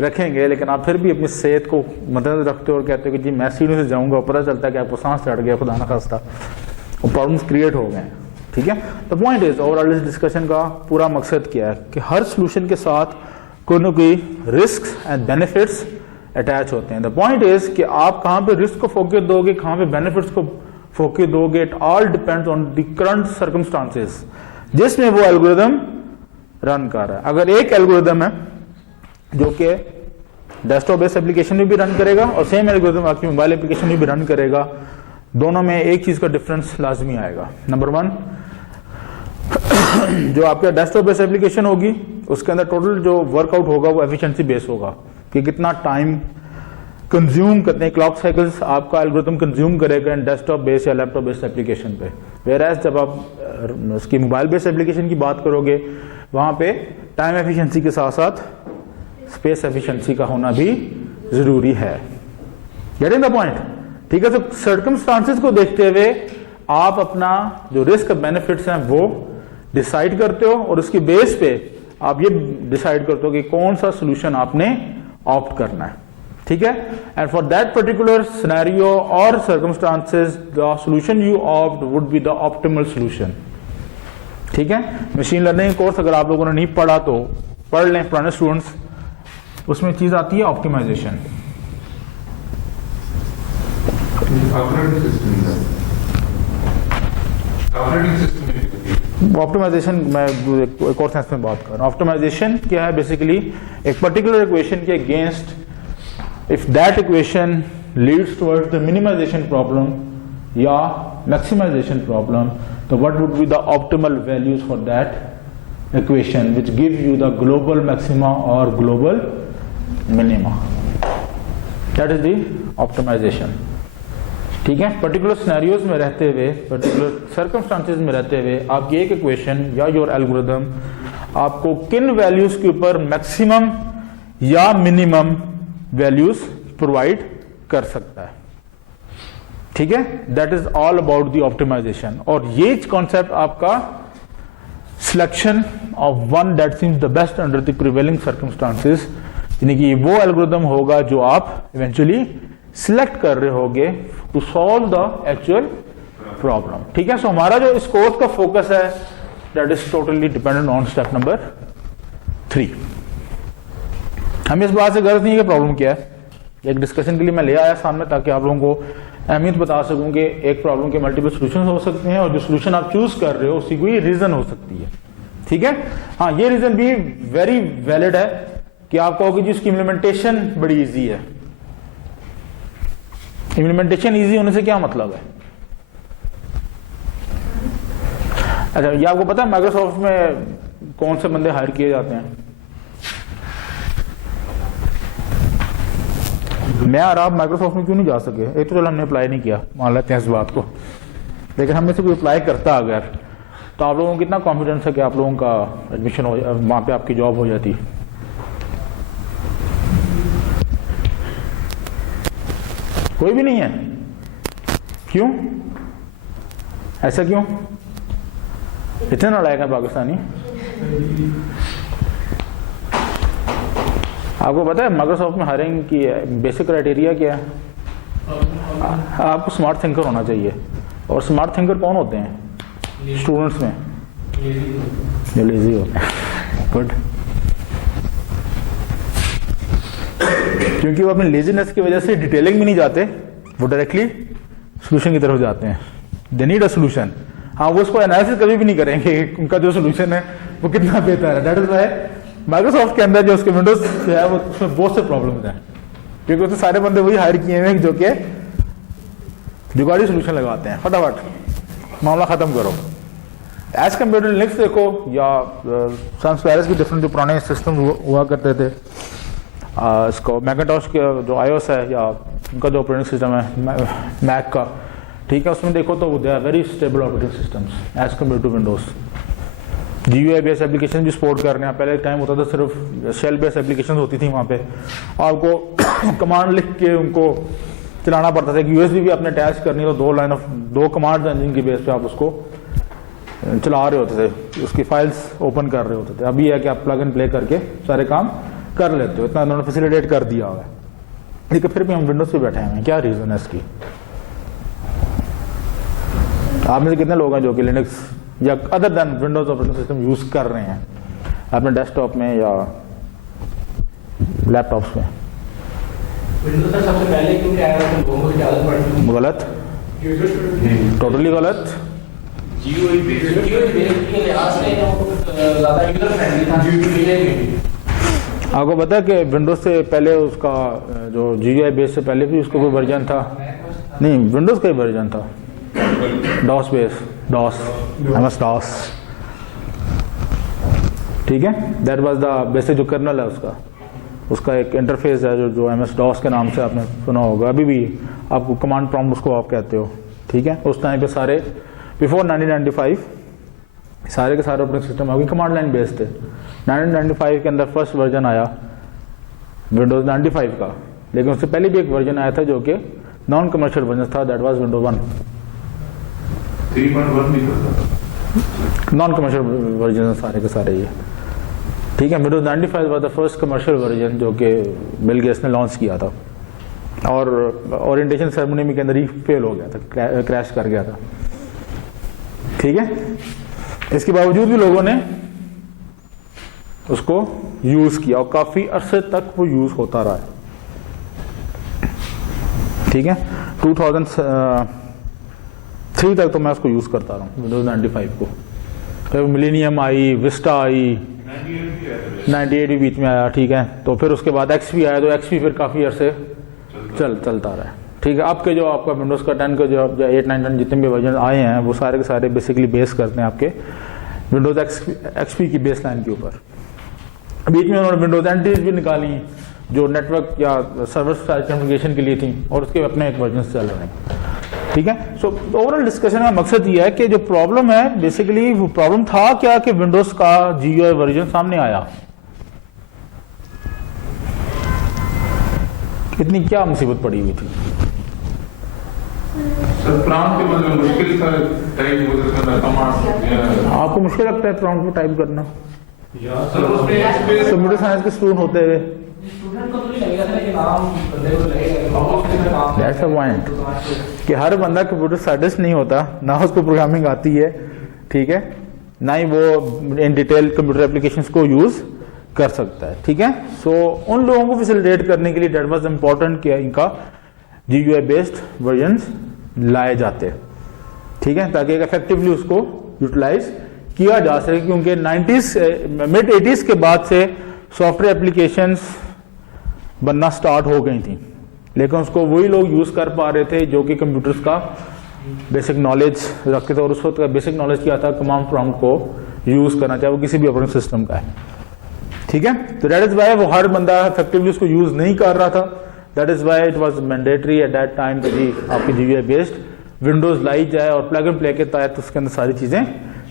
रखेंगे, लेकिन आप फिर भी अपनी सेहत को मद्देनजर रखते हो और कहते हो कि जी मैं सीढ़ियों से जाऊंगा, पता चलता है कि आपको सांस चढ़ गया, खुदा ना खास्ता, और प्रॉब्लम्स क्रिएट हो गए, ठीक है। द पॉइंट इज, ओवरऑल इस डिस्कशन का पूरा मकसद क्या है कि हर सोल्यूशन के साथ कोई ना कोई रिस्क एंड बेनिफिट्स अटैच होते हैं। द पॉइंट इज कि आप कहाँ पे रिस्क को फोकस दोगे, कहाँ पे बेनिफिट्स को फोकस दोगे, it all depends on the current circumstances जिसमें वो एल्गोरिदम रन कर रहा है। अगर एक एल्गोरिदम है जो कि डेस्कटॉप बेस्ड एप्लीकेशन में भी रन करेगा और सेम एल्गोरिदम आपकी मोबाइल एप्लीकेशन में भी रन करेगा, दोनों में एक चीज का डिफरेंस लाजमी आएगा। नंबर 1, जो आपका डेस्कटॉप बेस्ड एप्लीकेशन होगी उसके अंदर टोटल जो वर्कआउट होगा वो एफिशिएंसी बेस्ड होगा कि कितना टाइम कंज्यूम करते हैं, क्लॉक साइकिल्स आपका एल्गोरिथम कंज्यूम करेगा इन डेस्कटॉप बेस्ड या लैपटॉप बेस्ड एप्लीकेशन पे। वेयरएज जब आप उसकी मोबाइल बेस्ड एप्लीकेशन की बात करोगे वहां पे टाइम एफिशिएंसी के साथ साथ स्पेस एफिशिएंसी का होना भी जरूरी है। Getting the point? ठीक है, तो सर्कमस्टांसेस को देखते हुए आप अपना जो रिस्क बेनिफिट्स हैं वो डिसाइड करते हो और उसकी बेस पे आप ये डिसाइड करते हो कि कौन सा सोल्यूशन आपने ऑप्ट करना है। ठीक है, and for that particular scenario और circumstances the solution you opt would be the optimal solution. ठीक है, मशीन लर्निंग कोर्स अगर आप लोगों ने नहीं पढ़ा तो पढ़ लें, पुराने स्टूडेंट्स, उसमें चीज आती है ऑप्टिमाइजेशन। ऑप्टिमाइजेशन मैं एक और सेंस में बात कर रहा हूं। ऑप्टिमाइजेशन क्या है? बेसिकली एक पर्टिकुलर इक्वेशन के against if that equation leads towards the minimization problem या मैक्सिमाइजेशन प्रॉब्लम, तो what would be the optimal values for that equation which give you the global maxima और global minima. That is the optimization. ठीक है, particular scenarios में रहते हुए, particular circumstances में रहते हुए आपकी एक इक्वेशन या योर एल्गोरिथम आपको किन वैल्यूज के ऊपर मैक्सिमम या मिनिमम वैल्यूज प्रोवाइड कर सकता है। ठीक है, that is all about the optimization. और ये कॉन्सेप्ट आपका selection of one that seems the best under the prevailing circumstances, यानी कि वो एल्गोरिथम होगा जो आप इवेंचुअली सिलेक्ट कर रहे होगे to solve the actual problem. ठीक है, सो हमारा जो इस कोर्स का फोकस है that is totally dependent on step number 3। हमें इस बात से गर्ज नहीं है कि प्रॉब्लम क्या है, एक डिस्कशन के लिए मैं ले आया सामने ताकि आप लोगों को अहमियत बता सकूं कि एक प्रॉब्लम के मल्टीपल सॉल्यूशंस हो सकते हैं और जो सॉल्यूशन आप चूज कर रहे हो उसकी कोई रीजन हो सकती है। ठीक है, हाँ, ये रीजन भी वेरी वैलिड है कि आप कहोगे जी उसकी इम्प्लीमेंटेशन बड़ी इजी है। इम्प्लीमेंटेशन इजी होने से क्या मतलब है? अच्छा, ये आपको पता है माइक्रोसॉफ्ट में कौन से बंदे हायर किए जाते हैं? मैं और आप माइक्रोसॉफ्ट में क्यों नहीं जा सके? एक तो चलो हमने अप्लाई नहीं किया, मान लेते हैं इस बात को, लेकिन हमने से कोई अप्लाई करता अगर, तो आप लोगों को कितना कॉन्फिडेंस है कि आप लोगों का एडमिशन हो, वहां पे आपकी जॉब हो जाती? कोई भी नहीं है। क्यों? ऐसा क्यों? इतने नालायक है पाकिस्तानी। आपको पता है माइक्रोसॉफ्ट में हायरिंग की बेसिक क्राइटेरिया क्या है? आपको स्मार्ट थिंकर होना चाहिए। और स्मार्ट थिंकर कौन होते हैं स्टूडेंट्स में? जो लेजी होते हैं। गुड, क्योंकि वो अपनी लेजीनेस की वजह से डिटेलिंग में नहीं जाते, वो डायरेक्टली सोल्यूशन की तरफ जाते हैं। They need a solution. हाँ, वो उसको एनालिसिस कभी भी नहीं करेंगे उनका जो सोल्यूशन है वो कितना बेहतर है। दैट इज व्हाई माइक्रोसॉफ्ट के अंदर जो उसके विंडोज है वो उसमें बहुत से प्रॉब्लम्स हैं, क्योंकि उसमें सारे बंदे वही हायर किए हैं जो कि जुगाड़ी सोल्यूशन लगाते हैं। फटाफट मामला खत्म करो। एज कम्पेयर टू लिनक्स देखो या सन स्पायरस की डिफरेंट जो पुराने सिस्टम हुआ करते थे, इसको मैकेंटॉश के जो आईओएस है या उनका जो ऑपरेटिंग सिस्टम है मैक का, ठीक है, उसमें देखो तो they are very stable operating systems as compare to Windows. GUI based application भी सपोर्ट कर रहे हैं। पहले टाइम होता था सिर्फ शेल बेस्ड एप्लीकेशन होती थी, वहाँ पे आपको कमांड लिख के उनको चलाना पड़ता था। USB भी आपने अटैच करनी तो दो कमांड जिनकी बेस पे आप उसको चला रहे होते थे, उसकी फाइल्स ओपन कर रहे होते थे। अभी है कि आप प्लग एंड प्ले करके सारे काम कर लेते हो, इतना उन्होंने फैसिलिटेट कर दिया हुआ है। लेकिन फिर भी हम विंडोज पे बैठे हैं, क्या रीजन है इसकी? आप में से कितने लोग हैं जो कि लिनक्स या other than Windows operating system use कर रहे हैं अपने डेस्कटॉप में या लैपटॉप्स में? विंडोज का सबसे पहले क्योंकि आया था लोगों की आदत पड़ी। गलत, टोटली गलत। GUI बेस्ड के लिहाज से ज्यादा यूजर फ्रेंडली था। आपको पता है कि विंडोज से पहले उसका जो GUI बेस से पहले भी उसका कोई वर्जन था? नहीं, विंडोज का ही वर्जन था, DOS base, DOS, MS DOS। ठीक है, दैट वाज द बेसिक जो कर्नल है उसका। उसका एक इंटरफेस है जो MS DOS के नाम से आपने सुना होगा, अभी भी आपको कमांड प्रॉम्प्ट उसको आप कहते हो, ठीक है। उस टाइम पे सारे बिफोर 1995 सारे के सारे ऑपरेटिंग सिस्टम आपकी कमांड लाइन बेस्ड थे। 1995 के अंदर फर्स्ट वर्जन आया विंडोज 95 का, लेकिन उससे पहले भी एक वर्जन आया था जो कि नॉन कमर्शियल वर्जन था, दैट वाज विंडोज 1। 3.1 भी था, नॉन कमर्शियल वर्जन सारे के सारे ये, ठीक है। Windows 95 was the first commercial version जो कि बिल गेट्स ने लॉन्च किया था, और ओरिएंटेशन सेरेमनी के अंदर ही फेल हो गया था, क्रैश कर गया था, ठीक है। इसके बावजूद भी लोगों ने उसको यूज किया और काफी अरसे तक वो यूज होता रहा है, ठीक है। 2003 तक तो मैं उसको यूज करता रहा हूँ विंडोज 95 को। फिर मिलेनियम आई, विस्टा आई, 98 भी बीच में आया, ठीक है। तो फिर उसके बाद XP आया, तो XP फिर काफी अरसे चलता रहा है, ठीक है। आपके जो आपका विंडोज का 10 का जो 8, 9, 10 जितने भी वर्जन आए हैं वो सारे के सारे बेसिकली बेस करते हैं आपके विंडोज XP की बेस लाइन के ऊपर। बीच में उन्होंने विंडोज NT भी निकाली जो नेटवर्क या सर्वर साइड कम्युनिकेशन के लिए थी, और उसके अपने एक वर्जन चल रहे हैं, ठीक है। सो ओवरऑल डिस्कशन का मकसद ये है कि जो प्रॉब्लम है बेसिकली वो प्रॉब्लम था क्या कि विंडोज का GUI वर्जन सामने आया, इतनी क्या मुसीबत पड़ी हुई थी। सर प्रॉम्प्ट के मतलब मुश्किल था टाइप करना, कमांड आपको मुश्किल लगता है प्रॉम्प्ट को टाइप करना? सर उसमें स्पेस कंप्यूटर साइंस के स्टूडेंट होते हुए स्टूडेंट को तो नहीं लगेगा ना कि नाम बंदे को लगेगा, दैट्स अ पॉइंट कि हर बंदा कंप्यूटर साइंटिस्ट नहीं होता, ना उसको प्रोग्रामिंग आती है, ठीक है, ना ही वो इन डिटेल कंप्यूटर एप्लीकेशंस को यूज कर सकता है, ठीक है। सो उन लोगों को फैसिलिटेट करने के लिए दैट वाज इंपॉर्टेंट कि इनका GUI बेस्ड वर्जन्स लाए जाते, ठीक है, ताकि इफेक्टिवली उसको यूटिलाइज किया जा सके। क्योंकि 90s मिड 80s के बाद से सॉफ्टवेयर एप्लीकेशंस बनना स्टार्ट हो गई थी, लेकिन उसको वही लोग यूज कर पा रहे थे जो कि कंप्यूटर्स का बेसिक नॉलेज रखते थे, और उस वक्त का बेसिक नॉलेज क्या था, कमांड प्रॉम्प्ट को यूज करना, चाहे वो किसी भी ऑपरेटिंग सिस्टम का है, ठीक है। तो दैट इज वाई वो हर बंदा इफेक्टिवली उसको यूज नहीं कर रहा था, that is why it was mandatory at that time कि जी आपकी GUI बेस्ड विंडोज लाई जाए और प्लग एंड प्ले के तहत उसके अंदर सारी चीजें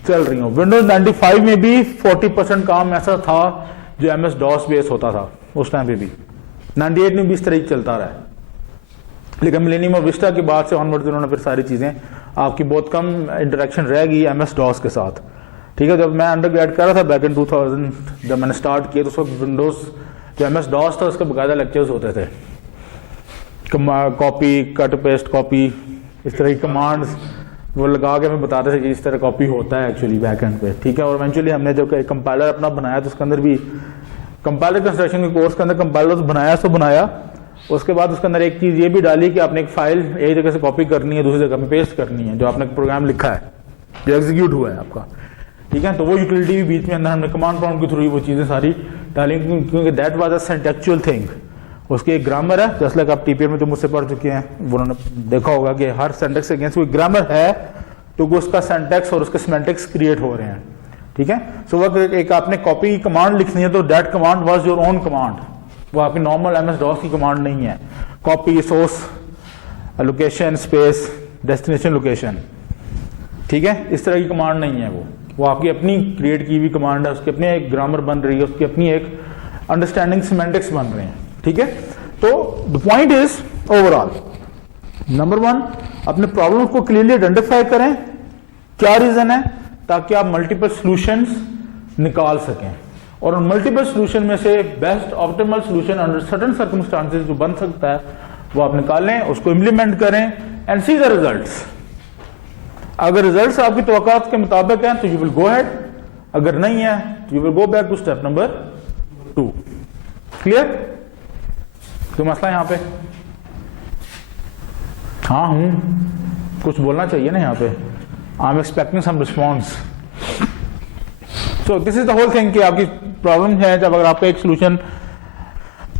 चल रही हो। विंडोज 95 में भी 40% काम ऐसा था जो MS DOS बेस्ड होता था उस टाइम पे भी, 98 में भी इस तरह ही चलता रहा है, लेकिन मिलेनियम और विस्टा के बाद से ऑनवर्ड उन्होंने फिर सारी चीजें आपकी बहुत कम इंटरेक्शन रह गई MS DOS के साथ, ठीक है। जब मैं अंडर ग्रेड कर रहा था बैक इन 2000 जब मैंने स्टार्ट किया तो उस वक्त विंडोज जो MS DOS था उसके बकायदा लेक्चर्स होते थे, कॉपी कट पेस्ट कॉपी इस तरह की कमांड्स वो लगा के हमें बताते थे कि इस तरह कॉपी होता है एक्चुअली बैक एंड पे, ठीक है। और इवेंचुअली हमने जो कंपाइलर अपना बनाया तो उसके अंदर भी कंपाइलर कंस्ट्रक्शन के कोर्स के अंदर कंपाइलर बनाया तो बनाया, उसके बाद उसके अंदर एक चीज ये भी डाली कि आपने एक फाइल एक जगह से कॉपी करनी है दूसरी जगह में पेस्ट करनी है, जो आपने प्रोग्राम लिखा है जो एग्जीक्यूट हुआ है आपका, ठीक है। तो वो यूटिलिटी भी बीच में अंदर हमने कमांड प्रॉम्प्ट के थ्रू वो चीजें सारी डाली, क्योंकि दैट वाज अ सिंटैक्चुअल थिंग। उसकी एक ग्रामर है, जैसे लाइक आप TPM में जो मुझसे पढ़ चुके हैं उन्होंने देखा होगा कि हर सिंटैक्स के अगेंस्ट कोई ग्रामर है तो उसका सिंटैक्स और उसके सिमेंटिक्स क्रिएट हो रहे हैं, ठीक है। सो वक्त एक आपने कॉपी कमांड लिखनी है तो that command was your own command, वो आपकी नॉर्मल MS DOS की कमांड नहीं है। Copy source location space destination location, ठीक है, इस तरह की कमांड नहीं है, वो आपकी अपनी क्रिएट की हुई कमांड है, उसकी अपनी एक ग्रामर बन रही है, उसकी अपनी एक अंडरस्टैंडिंग सिमेंटिक्स बन रहे हैं, ठीक है। तो the point is overall number 1 अपने प्रॉब्लम को क्लियरली आइडेंटिफाई करें, क्या रीजन है, ताकि आप मल्टीपल सॉल्यूशंस निकाल सकें, और उन मल्टीपल सॉल्यूशन में से best optimal solution under certain circumstances जो बन सकता है वो आप निकालें, उसको इंप्लीमेंट करें एंड सी द रिजल्ट्स। अगर रिजल्ट्स आपकी तवक्कात के मुताबिक हैं तो यू विल गो हेड, अगर नहीं है तो you will go back to step number 2। Clear? कोई मसला यहां पे? हाँ हूं, कुछ बोलना चाहिए ना यहाँ पे। I am expecting some response. So this is the whole thing कि आपकी प्रॉब्लम है जब अगर आपका एक सोल्यूशन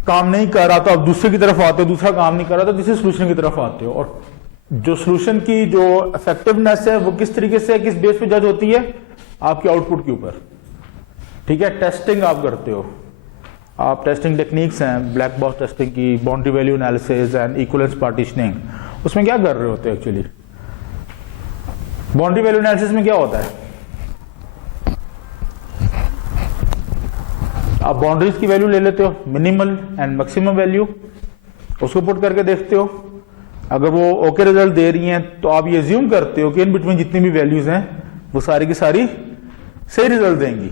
काम नहीं कर रहा तो आप दूसरे की तरफ आते हो, दूसरा काम नहीं कर रहा तो दूसरे सोल्यूशन की तरफ आते हो, और जो सोल्यूशन की जो इफेक्टिवनेस है वो किस तरीके से किस बेस पे जज होती है, आपके आउटपुट के ऊपर, ठीक है। टेस्टिंग आप करते हो, आप टेस्टिंग टेक्निक्स हैं ब्लैक बॉक्स टेस्टिंग की, boundary value analysis and equivalence partitioning, उसमें क्या कर रहे होते हैं एक्चुअली? बाउंड्री वैल्यू एनालिसिस में क्या होता है? आप बाउंड्रीज की वैल्यू ले लेते हो, मिनिमल एंड मैक्सिमम वैल्यू, उसको पुट करके देखते हो। अगर वो ओके रिजल्ट दे रही हैं तो आप ये अज्यूम करते हो कि इन बिटवीन जितनी भी वैल्यूज हैं वो सारी की सारी सही रिजल्ट देंगी।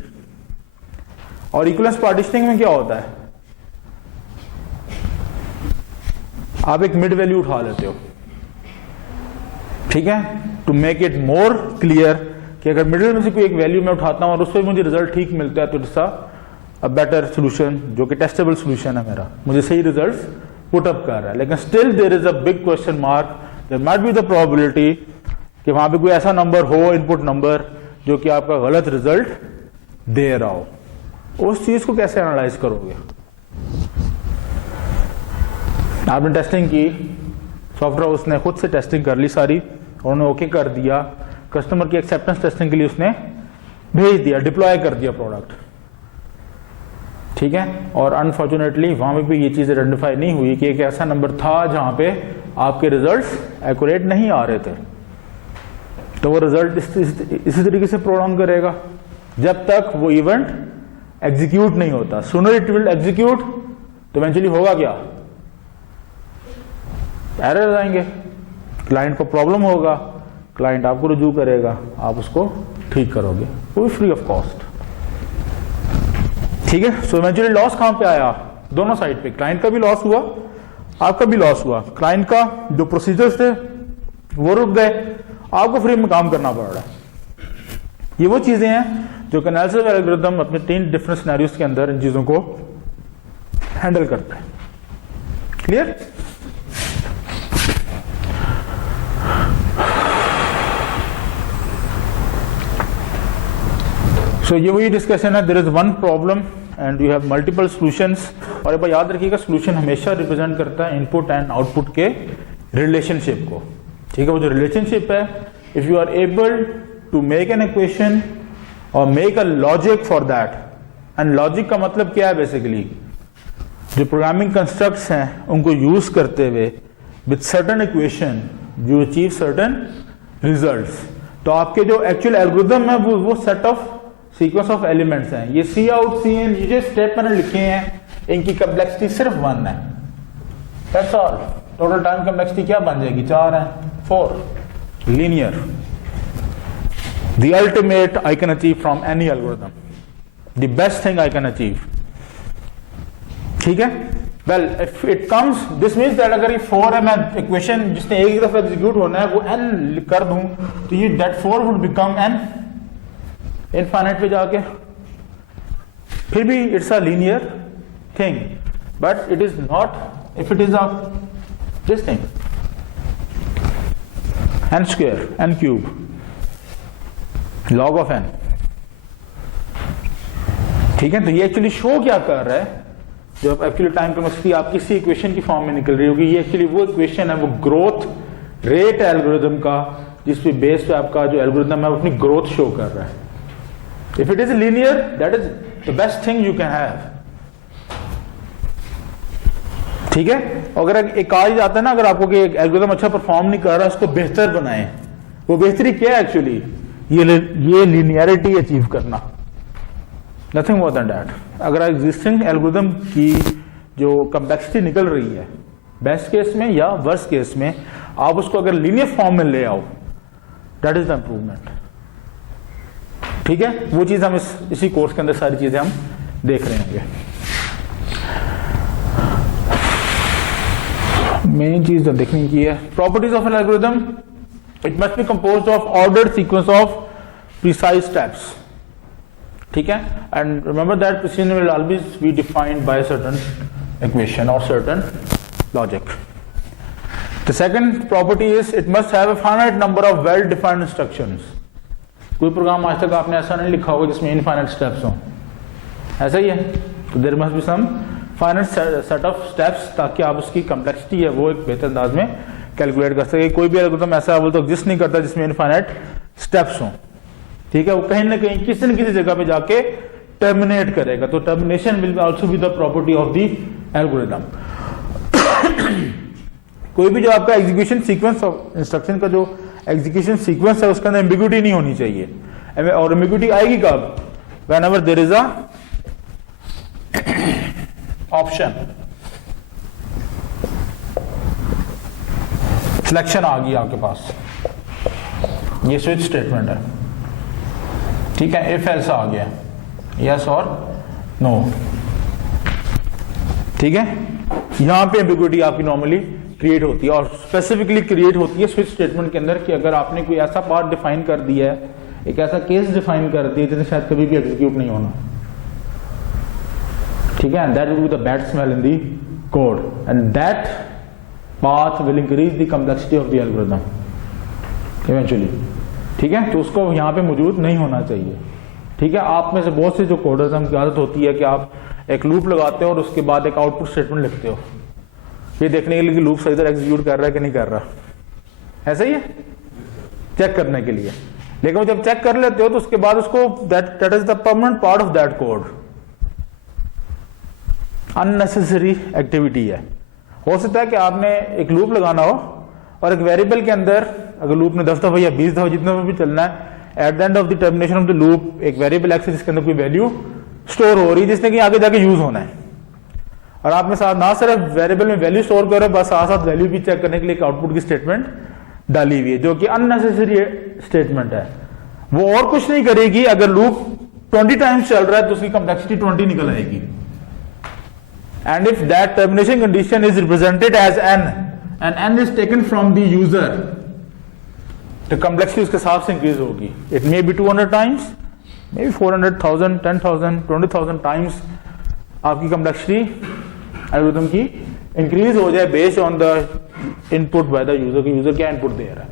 और इक्विवेलेंस पार्टीशनिंग में क्या होता है? आप एक मिड वैल्यू उठा लेते हो, ठीक है, to make it more clear कि अगर मिडिल में से कोई एक वैल्यू मैं उठाता हूं और उस पर मुझे रिजल्ट ठीक मिलता है तो इट्स अ बेटर सोल्यूशन, जो कि टेस्टेबल सोल्यूशन है मेरा, मुझे सही रिजल्ट्स पुट अप कर रहा है। लेकिन still there is a big question mark, there might be the probability कि वहां पे कोई ऐसा नंबर हो, इनपुट नंबर, जो कि आपका गलत रिजल्ट दे रहा हो। उस चीज को कैसे एनालाइज करोगे? आपने टेस्टिंग की, सॉफ्टवेयर उसने खुद से टेस्टिंग कर ली सारी, उन्होंने ओके कर दिया, कस्टमर की एक्सेप्टेंस टेस्टिंग के लिए उसने भेज दिया, डिप्लॉय कर दिया प्रोडक्ट, ठीक है, और अनफॉर्चुनेटली वहां पे भी ये चीज आइडेंटिफाई नहीं हुई कि एक ऐसा नंबर था जहां पे आपके रिजल्ट्स एक्यूरेट नहीं आ रहे थे, तो वो रिजल्ट इसी तरीके से प्रोलॉन्ग करेगा जब तक वो इवेंट एग्जीक्यूट नहीं होता। सूनर इट विल एग्जीक्यूट, तो इवेंचुअली होगा क्या? एरर आएंगे, क्लाइंट को प्रॉब्लम होगा, क्लाइंट आपको रुजू करेगा, आप उसको ठीक करोगे, वो भी फ्री ऑफ कॉस्ट, ठीक है। सो इवेंचुअली लॉस कहां पे आया? दोनों साइड पे, क्लाइंट का भी लॉस हुआ, आपका भी लॉस हुआ। क्लाइंट का जो प्रोसीजर्स थे वो रुक गए, आपको फ्री में काम करना पड़ रहा है। ये वो चीजें हैं जो एनालिसिस एल्गोरिथम अपने 3 डिफरेंट सिनेरियोस के अंदर इन चीजों को हैंडल करता है। क्लियर? सो ये वही डिस्कशन है, there is one problem and you have multiple solutions. और एक बार याद रखिएगा, सॉल्यूशन हमेशा रिप्रेजेंट करता है इनपुट एंड आउटपुट के रिलेशनशिप को, ठीक है। वो जो रिलेशनशिप है, if you are able to make an equation और make a logic for that, and logic का मतलब क्या है? बेसिकली जो प्रोग्रामिंग कंस्ट्रक्ट्स हैं उनको यूज करते हुए with certain equation you achieve certain results. तो आपके जो एक्चुअल एल्गोरिथम है वो set of sequence of elements हैं। ये सी आउट सी इन ये जो स्टेप मैंने लिखे हैं, इनकी कम्प्लेक्सिटी सिर्फ 1 है, that's all. Total time complexity क्या बन जाएगी? 4 है, 4 linear. The ultimate I can achieve from any algorithm, the best thing I can achieve, ठीक है। Well, if it comes, this means that अगर ये 4 है, मैं इक्वेशन जिसने एक दफा एग्जीक्यूट होना है वो n कर दूं, तो ये that 4 would become n infinite पे जाके, फिर भी it's a linear thing, but it is not if it is a this thing n square, n cube, log of n, ठीक है। तो ये एक्चुअली शो क्या कर रहा है? जब एक्चुअली टाइम कम्प्लेक्सिटी आपकी इसी इक्वेशन की फॉर्म में निकल रही होगी, ये एक्चुअली वो इक्वेशन है, वो ग्रोथ रेट एल्गोरिथम का, जिस पे बेस पे आपका जो एल्गोरिथम है वो अपनी ग्रोथ शो कर रहा है। If it is linear, that is the best thing you can have, ठीक है। अगर एक कहा जाता है ना, अगर आपको एक एल्गोरिथम अच्छा परफॉर्म नहीं कर रहा, उसको बेहतर बनाए, वो बेहतरी क्या है एक्चुअली? ये लीनियरिटी अचीव करना, नथिंग मोर देन दैट। अगर एग्जिस्टिंग एल्गोरिथम की जो कम्प्लेक्सिटी निकल रही है बेस्ट केस में या वर्स्ट केस में, आप उसको अगर लीनियर फॉर्म में ले आओ, दैट इज द इंप्रूवमेंट, ठीक है। वो चीज हम इसी कोर्स के अंदर सारी चीजें हम देख रहे होंगे। मेन चीज जो देखने की है, properties of an algorithm, it must be composed of ordered sequence of precise steps, ठीक है। And remember that precision will always be defined by certain equation और certain logic. The second property is it must have a finite number of well defined instructions. कोई program आज तक आपने ऐसा नहीं लिखा होगा जिसमें इनफाइनाइट स्टेप्स हों, ऐसा ही है। तो there must be some finite set of steps, ताकि आप उसकी कम्प्लेक्सिटी है वो एक बेहतर अंदाज में कैलकुलेट कर सके। कोई भी एल्गोरिथम ऐसा बोल तो एग्जिस्ट नहीं करता जिसमें इनफाइनाइट स्टेप्स हों, ठीक है। वो कहीं ना कहीं किसी न किसी जगह पे जाके टर्मिनेट करेगा, तो termination will also be the property of the algorithm. कोई भी जो आपका एग्जीक्यूशन सीक्वेंस ऑफ इंस्ट्रक्शन का जो एग्जीक्यूशन सीक्वेंस है उसके अंदर एम्बिग्यूटी नहीं होनी चाहिए। और एम्बिग्यूटी आएगी कब? Whenever there is a option, selection आ गई आपके पास, ये स्विच स्टेटमेंट है, ठीक है, इफ एल्स आ गया, यस और नो, ठीक है। यहां पे एम्बिग्यूटी आपकी नॉर्मली क्रिएट होती है और स्पेसिफिकली क्रिएट होती है स्विच स्टेटमेंट के अंदर कि अगर आपने कोई ऐसा पार्ट डिफाइन कर दिया है, एक ऐसा केस डिफाइन कर दिया जिसे शायद कभी भी एग्जीक्यूट नहीं होना, ठीक है, that will be the bad smell in the code and that path will increase the complexity of the algorithm eventually, ठीक है। तो उसको यहां पे मौजूद नहीं होना चाहिए, ठीक है। आप में से बहुत से जो कोडर्स हैं उनकी आदत होती है कि आप एक लूप लगाते हो और उसके बाद एक आउटपुट स्टेटमेंट लिखते हो, ये देखने के लिए कि लूप सही तरह एग्जीक्यूट कर रहा है कि नहीं कर रहा, ऐसा ही है, चेक करने के लिए। लेकिन जब चेक कर लेते हो तो उसके बाद उसको that is the permanent part of that code, unnecessary activity है। हो सकता है कि आपने एक लूप लगाना हो और एक वेरिएबल के अंदर अगर लूप ने 10 दफा या 20 दफा जितना भी चलना है, at the end of the termination of the loop एक वेरिएबल एक्स जिसके अंदर कोई वैल्यू स्टोर हो रही है जिसने कि आगे जाके यूज होना है, और आपने साथ ना सिर्फ वेरिएबल में वैल्यू स्टोर करो, बस साथ साथ वैल्यू भी चेक करने के लिए एक आउटपुट की स्टेटमेंट डाली हुई है जो कि अननेसेसरी स्टेटमेंट है। वो और कुछ नहीं करेगी, अगर लूप 20 टाइम्स चल रहा है तो उसकी कॉम्प्लेक्सिटी 20 निकल आएगी। And if that termination condition is represented as N and N is taken from the user, तो कॉम्प्लेक्सिटी उसके हिसाब से इंक्रीज होगी। It may be 200 times, may be 400,000, 10,000, 20,000 times आपकी कॉम्प्लेक्सिटी एल्गोरिथम की इंक्रीज हो जाए based on the input by the user, कि यूजर क्या इनपुट दे रहा है,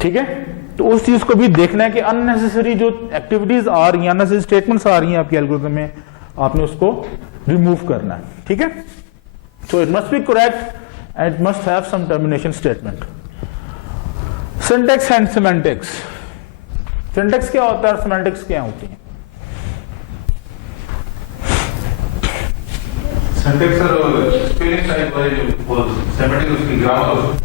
ठीक है। तो उस चीज को भी देखना है कि अननेसेसरी जो एक्टिविटीज आ रही हैं, अननेसेसरी स्टेटमेंट्स आ रही हैं आपकी एल्गोरिथम में, आपने उसको रिमूव करना है, ठीक है। So it must be correct and it must have some termination statement. Syntax and semantics. Syntax क्या होता है और सिमेंटिक्स क्या होती है? सिंटैक्स सर स्पेलिंग टाइप वाले जो वो सेमेटिक उसकी grammar,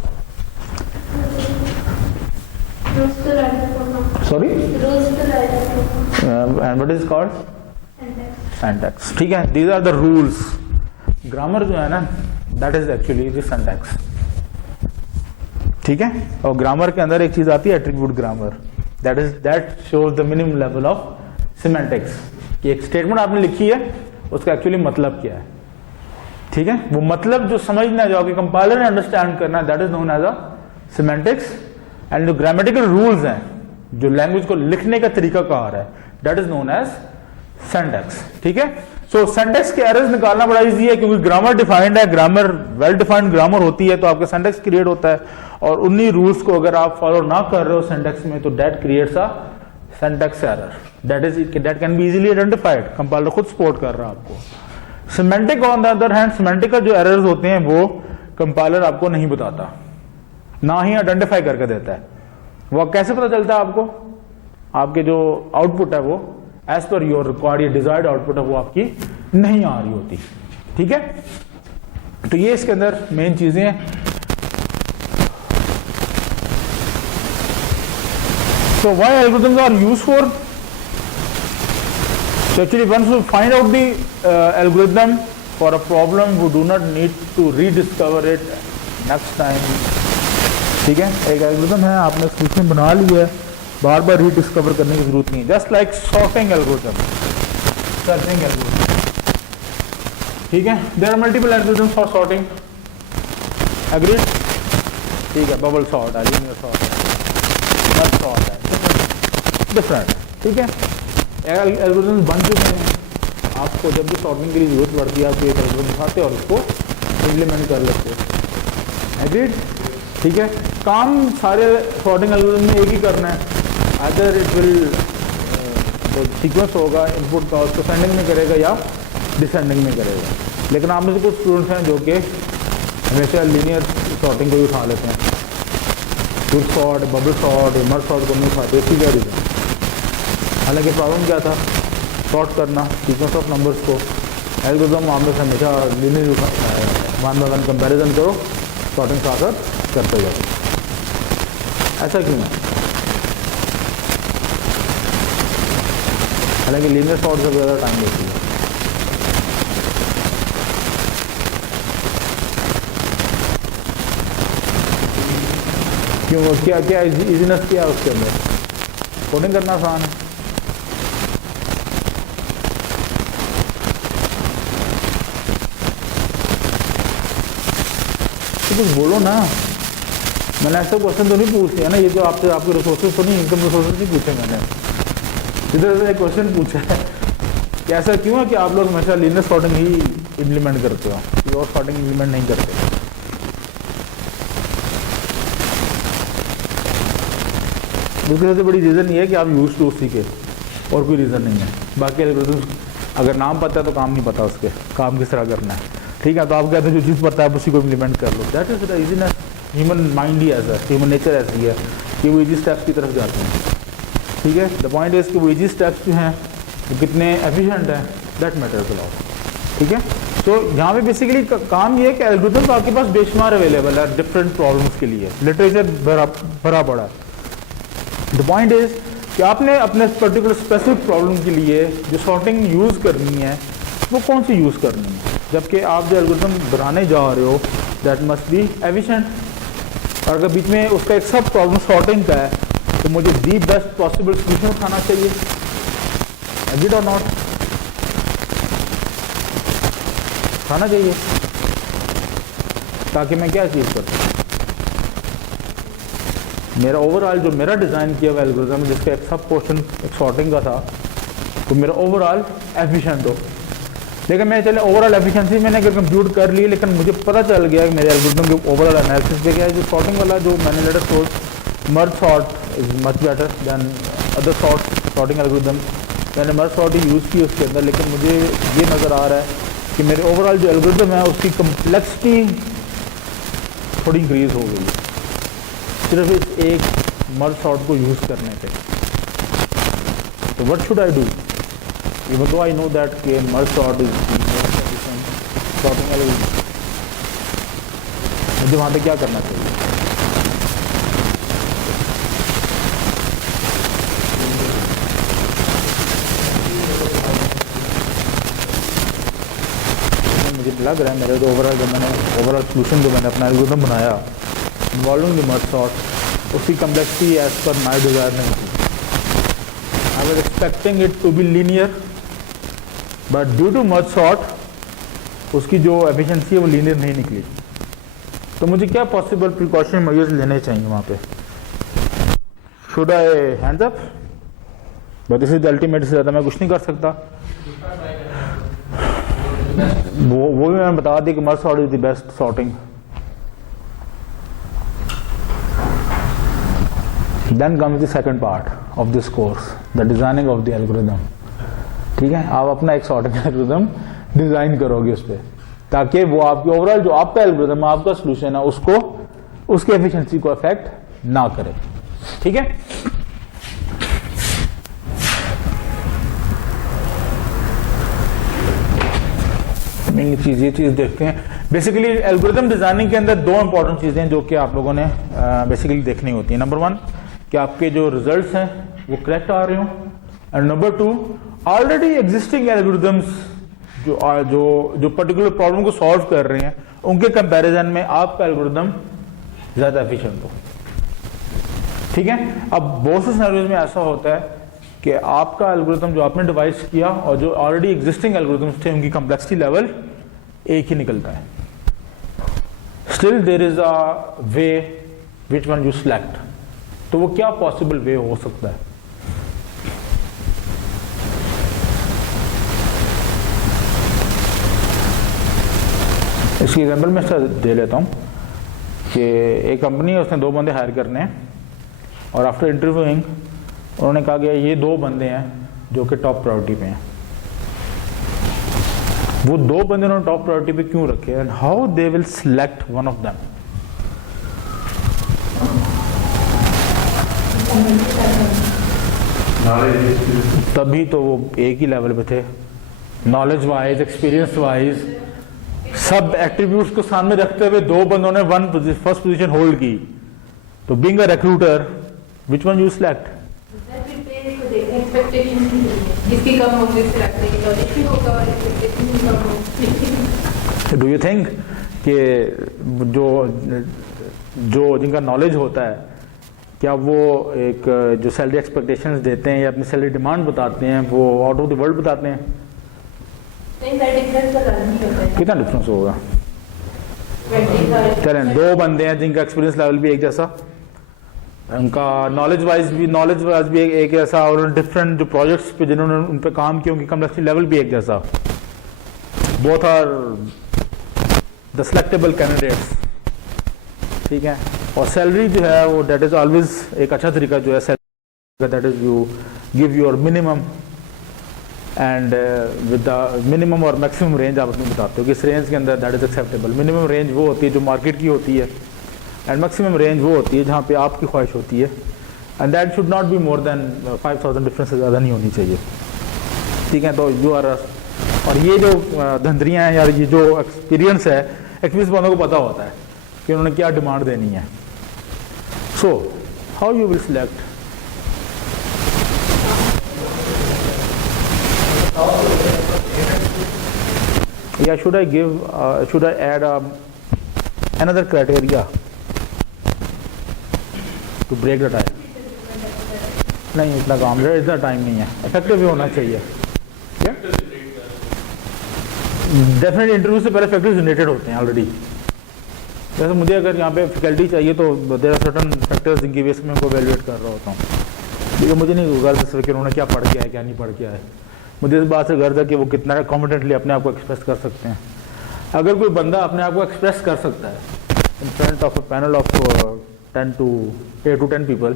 Rules to write the program. Sorry, Rules to write the program. And what is called Syntax. Syntax, ठीक है। These are the rules. Grammar जो है ना, that is actually the syntax, ठीक है। और ग्रामर के अंदर एक चीज आती है attribute grammar, that shows the minimum level of semantics, कि एक स्टेटमेंट आपने लिखी है उसका एक्चुअली मतलब क्या है, ठीक है। वो मतलब जो समझना है, जो आपके कंपाइलर ने अंडरस्टैंड करना है, that is known as a semantics. And जो ग्रामेटिकल रूल्स हैं, जो लैंग्वेज को लिखने का तरीका कार है, that is known as syntax, ठीक है। सो सिंटैक्स के एरर्स निकालना बड़ा इजी है क्योंकि ग्रामर डिफाइंड है, ग्रामर वेल डिफाइंड ग्रामर होती है, तो आपका सिंटैक्स क्रिएट होता है और उन्हीं रूल्स को अगर आप फॉलो ना कर रहे हो सिंटैक्स में, तो that creates a syntax error, that can be easily identified, compiler खुद सपोर्ट कर रहा है आपको। Semantic on the other hand, semantic का जो एरर्स होते हैं वो कंपाइलर आपको नहीं बताता, ना ही आइडेंटिफाई करके देता है। वो कैसे पता चलता है आपको? आपके जो आउटपुट है वो एज पर योर रिक्वायर्ड या डिजायर्ड आउटपुट है वो आपकी नहीं आ रही होती, ठीक है। तो ये इसके अंदर मेन चीजें हैं। So why algorithms are used for? So actually once we find out the algorithm for a problem, we do not need to rediscover it next time, ठीक है। एक एल्गोरिथम है, आपने सोल्यूशन बना लिया है, बार बार रीडिस्कवर करने की जरूरत नहीं है। Just like sorting algorithm, searching algorithm, ठीक है। There are multiple algorithms for sorting, agreed, ठीक है। बबल सॉर्ट है, लीनियर सॉर्ट है, मर्ज सॉर्ट है, डिफरेंट, ठीक है। एल्गोरिथम बन चुके हैं, आपको जब भी सॉर्टिंग के लिए जरूरत पड़ती है आप एक एल्गोरिथम उठाते और उसको इम्प्लीमेंट कर लेते हो, एग्रीड, ठीक है। काम सारे सॉर्टिंग एल्गोरिथम में एक ही करना है, अदर इट विल जो सीक्वेंस होगा इनपुट का उसको सेंडिंग में करेगा या डिसेंडिंग में करेगा। लेकिन आप में से कुछ स्टूडेंट्स हैं जो कि हमेशा लीनियर सॉर्टिंग को ही उठा लेते हैं, good sort, bubble sort, merge sort को नहीं उठाते, इसी का रीज़न। हालांकि प्रॉब्लम क्या था, सॉर्ट करना सीक्वेंस ऑफ नंबर्स को, एल्गोरिथम आप में से हमेशा linear one by one comparison करो, सॉर्टिंग साथ साथ करते जाओ। ऐसा क्यों है? हालांकि लीनियर सॉर्ट से ज़्यादा टाइम लेती है। क्यों? क्या क्या इजीनेस क्या है उसके अंदर? कोडिंग करना आसान है। तो कुछ बोलो ना, मैंने ऐसा क्वेश्चन तो नहीं पूछ लिया ना, ये तो आपसे आपके रिसोर्सेज तो नहीं, इनकम रिसोर्सेज नहीं पूछे मैंने, इधर से एक क्वेश्चन पूछा है कि ऐसा क्यों है कि आप लोग हमेशा लीनियर सॉर्टिंग ही इम्प्लीमेंट करते हो, कोई और सॉर्टिंग इम्प्लीमेंट नहीं करते? दूसरी सबसे बड़ी रीज़न ये है कि आप यूज टू उसी के, और कोई रीज़न नहीं है। बाकी एल्गोरिथम अगर नाम पता है तो काम नहीं पता, उसके काम किस तरह करना है, ठीक है? तो आप कहते हैं जो चीज़ पता है उसी को इम्प्लीमेंट कर लो, that is the easiness. Human mind ही ऐसा है, ह्यूमन नेचर ऐसी है कि वो इजी स्टेप्स की तरफ जाते हैं, ठीक है? द पॉइंट इज कि वो इजी स्टेप्स जो हैं वो कितने एफिशिएंट हैं, दैट मैटर्स अ लॉट, ठीक है? तो यहाँ पे बेसिकली काम ये है कि एल्गोरिथम आपके पास बेशुमार अवेलेबल है डिफरेंट प्रॉब्लम्स के लिए, लिटरेचर भरा पड़ा है। द पॉइंट इज कि आपने अपने पर्टिकुलर स्पेसिफिक प्रॉब्लम के लिए जो सॉर्टिंग यूज़ करनी है वो कौन सी यूज़ करनी है, जबकि आप जो एल्गोरिथम बनाने जा रहे हो दैट मस्ट बी एफिशिएंट। और अगर बीच में उसका एक सब प्रॉब्लम सॉर्टिंग का है तो मुझे दी बेस्ट पॉसिबल सोल्यूशन उठाना चाहिए, एग्रीड और नॉट? उठाना चाहिए ताकि मैं क्या अचीव कर सकूँ, मेरा ओवरऑल जो मेरा डिज़ाइन किया हुआ एल्गोरिथम जिसका एक सब पोर्शन एक सॉर्टिंग का था तो मेरा ओवरऑल एफिशिएंट हो। लेकिन मैं चले ओवरऑल एफिशिएंसी मैंने अगर कंप्यूट कर ली, लेकिन मुझे पता चल गया कि मेरे एल्गोरिथम के ओवरऑल एनालिसिस पे क्या है, जो सॉर्टिंग वाला जो मैंने later source merge sort is much better than other sorting algorithm, मैंने मर्ज सॉर्ट ही यूज़ की उसके अंदर, लेकिन मुझे ये नज़र आ रहा है कि मेरे ओवरऑल जो एल्गोरिथम है उसकी कम्प्लेक्सिटी थोड़ी इंक्रीज हो गई है सिर्फ इस एक मर्ज सॉर्ट को यूज़ करने पे। तो what should I do? Even though I know that merge sort is the most efficient sorting algorithm, मुझे वहाँ पे क्या करना चाहिए? मुझे लग रहा है मेरे जो ओवरऑल सोल्यूशन जो मैंने अपना एल्गोरिथम बनाया इन्वॉल्विंग द मर्ज सॉर्ट, उसकी complexity as per my Dzire नहीं थी। I was expecting it to be linear, but due to merge sort उसकी जो एफिशिएंसी है वो लीनियर नहीं निकली। तो मुझे क्या पॉसिबल प्रिकॉशन मेजर्स लेने चाहिए वहाँ पे? Should I hands up? But this is ultimate, से ज़्यादा मैं कुछ नहीं कर सकता। वो भी मैंने बता दी कि मर्ज sort is the best sorting. Then comes the second part of this course, the designing of the algorithm. ठीक है, आप अपना एक सॉर्टिंग एल्गोरिथम डिजाइन करोगे उस पर, ताकि वो आपकी ओवरऑल जो आपका एल्गोरिथम आपका सॉल्यूशन है उसको उसकी एफिशिएंसी को अफेक्ट ना करे, ठीक है? ये चीज देखते हैं। बेसिकली एल्गोरिथम डिजाइनिंग के अंदर दो इंपॉर्टेंट चीजें जो कि आप लोगों ने बेसिकली देखनी होती है। नंबर वन कि आपके जो रिजल्ट्स हैं वो करेक्ट आ रहे हो, and number two already existing algorithms जो पर्टिकुलर प्रॉब्लम को सॉल्व कर रहे हैं उनके कंपैरिजन में आपका एल्गोरिथम ज्यादा एफिशिएंट हो, ठीक है? अब बहुत से सिनेरियोज में ऐसा होता है कि आपका एल्गोरिथम जो आपने डिवाइस किया और जो ऑलरेडी एग्जिस्टिंग एल्गोरिथम्स थे उनकी कम्प्लेक्सिटी लेवल एक ही निकलता है। Still there is a way which one you select. तो वो क्या पॉसिबल वे हो सकता है? इसकी एग्जाम्पल मैं दे लेता हूँ कि एक कंपनी है, उसने 2 बंदे हायर करने हैं और आफ्टर इंटरव्यूइंग उन्होंने कहा कि ये 2 बंदे हैं जो कि टॉप प्रायोरिटी पे हैं। वो 2 बंदे उन्होंने टॉप प्रायोरिटी पे क्यों रखे and how they will select one of them? Knowledge तभी तो वो एक ही लेवल पे थे, नॉलेज वाइज, एक्सपीरियंस वाइज, सब एट्रीब्यूट्स को सामने रखते हुए दो बंदों ने फर्स्ट पोजीशन होल्ड की। तो being a recruiter, which one you select? जिसकी कम होगी उसे रखने की नॉलेज भी होगा और एक्सपेक्टेशन भी कम होगी। डू यू थिंक कि जो जिनका नॉलेज होता है, क्या वो एक जो सैलरी एक्सपेक्टेशंस देते हैं या अपनी सैलरी डिमांड बताते हैं वो आउट ऑफ द वर्ल्ड बताते हैं? नहीं, दैट डिफरेंस तो नहीं होता है। कितना डिफरेंस होगा? चलें, दो बंदे हैं जिनका एक्सपीरियंस लेवल भी एक जैसा, उनका नॉलेज वाइज भी एक जैसा, और डिफरेंट जो प्रोजेक्ट्स पे जिन्होंने उन पे काम किया उनकी कम्प्लेक्सिटी लेवल भी एक जैसा। Both are the selectable candidates, ठीक है। और सैलरी जो है वो दैट इज ऑलवेज एक अच्छा तरीका जो है salary, that is you give your minimum and with the minimum और मैक्सिमम रेंज आप अपनी बताते हो कि इस रेंज के अंदर that is acceptable. Minimum range वो होती है जो मार्केट की होती है, एंड मैक्सिमम रेंज वो होती है जहाँ पे आपकी ख्वाहिश होती है, and that should not be more than 5000 difference से ज़्यादा नहीं होनी चाहिए, ठीक है। तो यू आर, और ये जो धंधरियाँ हैं यार, ये जो एक्सपीरियंस है, एक्सपीरियंस बंदों को पता होता है कि उन्होंने क्या डिमांड देनी है। So how you will select? या should I add another criteria to break the time? नहीं, इतना काम है, इतना टाइम नहीं है, इफेक्टिव भी होना चाहिए। क्या डेफिनेटली इंटरव्यू से पहले फैक्टर्स जनरेटेड होते हैं ऑलरेडी। जैसे मुझे अगर यहाँ पे फैकल्टी चाहिए तो देयर आर सर्टन फैक्टर्स जिनकी बेस में उनको एवेलुएट कर रहा होता हूँ, लेकिन मुझे नहीं गर्ज है कि उन्होंने क्या पढ़ के है क्या नहीं पढ़ के है। मुझे इस बात से गर्ज है कि वो कितना कॉन्फिडेंटली अपने आप को एक्सप्रेस कर सकते हैं। अगर कोई बंदा अपने आप को एक्सप्रेस कर सकता है in front of a panel of 8 to 10 people,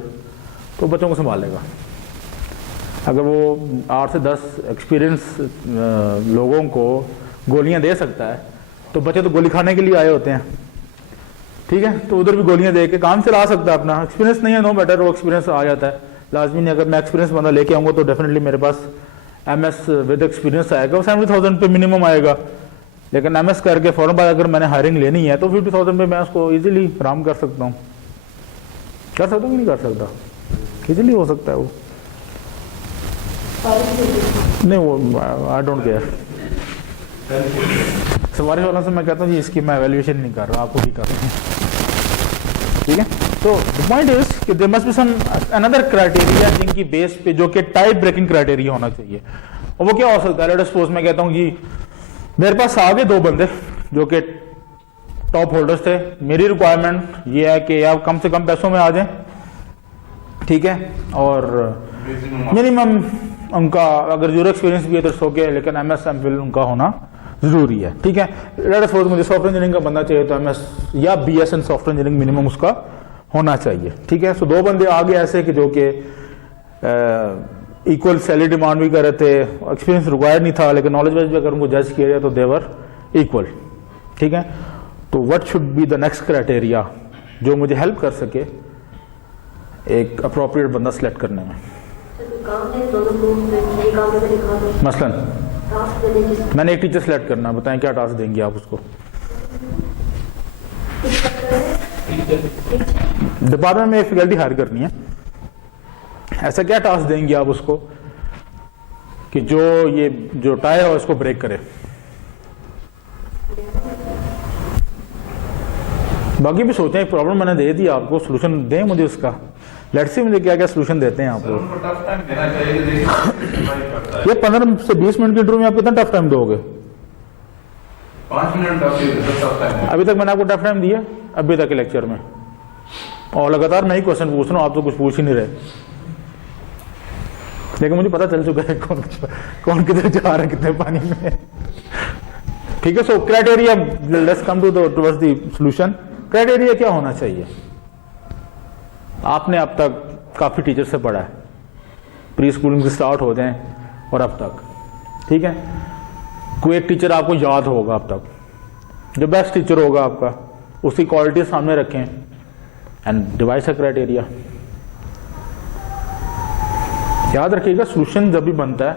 तो बच्चों को संभालेगा। अगर वो 8 से 10 एक्सपीरियंस लोगों को गोलियां दे सकता है, तो बच्चे तो गोली खाने के लिए आए होते हैं, ठीक है। तो उधर भी गोलियां दे के काम चला सकता है अपना। एक्सपीरियंस नहीं है, नो मैटर, वो एक्सपीरियंस आ जाता है, लाजमी नहीं। अगर मैं एक्सपीरियंस बंदा लेके आऊँगा तो डेफिनेटली मेरे पास MS विद एक्सपीरियंस आएगा, वो 70,000 पे मिनिमम आएगा। लेकिन MS करके फौरन बाद अगर मैंने हायरिंग लेनी है तो 50,000 पे मैं उसको इजीली आराम कर सकता हूँ। कर सकता हूँ कि नहीं कर सकता? इजीली हो सकता है वो। नहीं, वो आई डोंट केयर। सिफारिश वालों से मैं कहता हूँ जी इसकी मैं एवेल्यूएशन नहीं कर रहा, आपको भी कर रहा हूँ, ठीक है। तो द पॉइंट इज कि there must be some another criteria जिनकी बेस पे, जो कि टाइप ब्रेकिंग क्राइटेरिया होना चाहिए। और वो क्या हो सकता है? लेट अस सपोज मैं कहता हूँ जी मेरे पास आगे दो बंदे जो कि टॉप होल्डर्स थे, मेरी रिक्वायरमेंट ये है कि आप कम से कम पैसों में आ जाएं, ठीक है, और मिनिमम उनका अगर जीरो एक्सपीरियंस भी है तो ओके, लेकिन MS MPhil उनका होना जरूरी है, ठीक है। लेट अस सपोज मुझे सॉफ्टवेयर इंजीनियरिंग का बंदा चाहिए तो MS या BS इन सॉफ्टवेयर इंजीनियरिंग मिनिमम उसका होना चाहिए, ठीक है। सो दो बंदे आगे ऐसे कि जो कि इक्वल सैलरी डिमांड भी कर रहे थे, एक्सपीरियंस रिक्वायर्ड नहीं था, लेकिन नॉलेज वाइज भी अगर उनको जज किया जाए तो देवर इक्वल, ठीक है। तो what should be the next criteria जो मुझे हेल्प कर सके एक अप्रोप्रिएट बंदा सिलेक्ट करने में? मसलन मैंने एक टीचर सिलेक्ट करना है, बताएं क्या टास्क देंगे आप उसको? डिपार्टमेंट में एक फैकल्टी हायर करनी है, ऐसा क्या टास्क देंगे आप उसको कि जो टाई है उसको ब्रेक करे? बाकी भी सोचें, प्रॉब्लम मैंने दे दी आपको, सोल्यूशन दें मुझे उसका। लेट्स सी मुझे क्या क्या सोल्यूशन देते हैं आप लोग। ये 15 से 20 मिनट के इंटरव्यू में आप कितना टफ टाइम दोगे? 5 मिनट टफ टाइम। अभी तक मैंने आपको टफ टाइम दिया अभी तक के लेक्चर में, और लगातार मैं ही क्वेश्चन पूछ रहा हूँ, आप तो कुछ पूछ ही नहीं रहे। लेकिन मुझे पता चल चुका है कौन किधर जा रहा है कितने पानी में, ठीक है। So criteria, let's come towards the solution. Criteria क्या होना चाहिए? आपने अब तक काफी टीचर से पढ़ा है, प्री स्कूलिंग से स्टार्ट हो जाए और अब तक, ठीक है। कोई एक टीचर आपको याद होगा अब तक, जो बेस्ट टीचर होगा आपका, उसकी क्वालिटी सामने रखें एंड डिवाइस अ क्राइटेरिया। याद रखिएगा सोल्यूशन जब भी बनता है,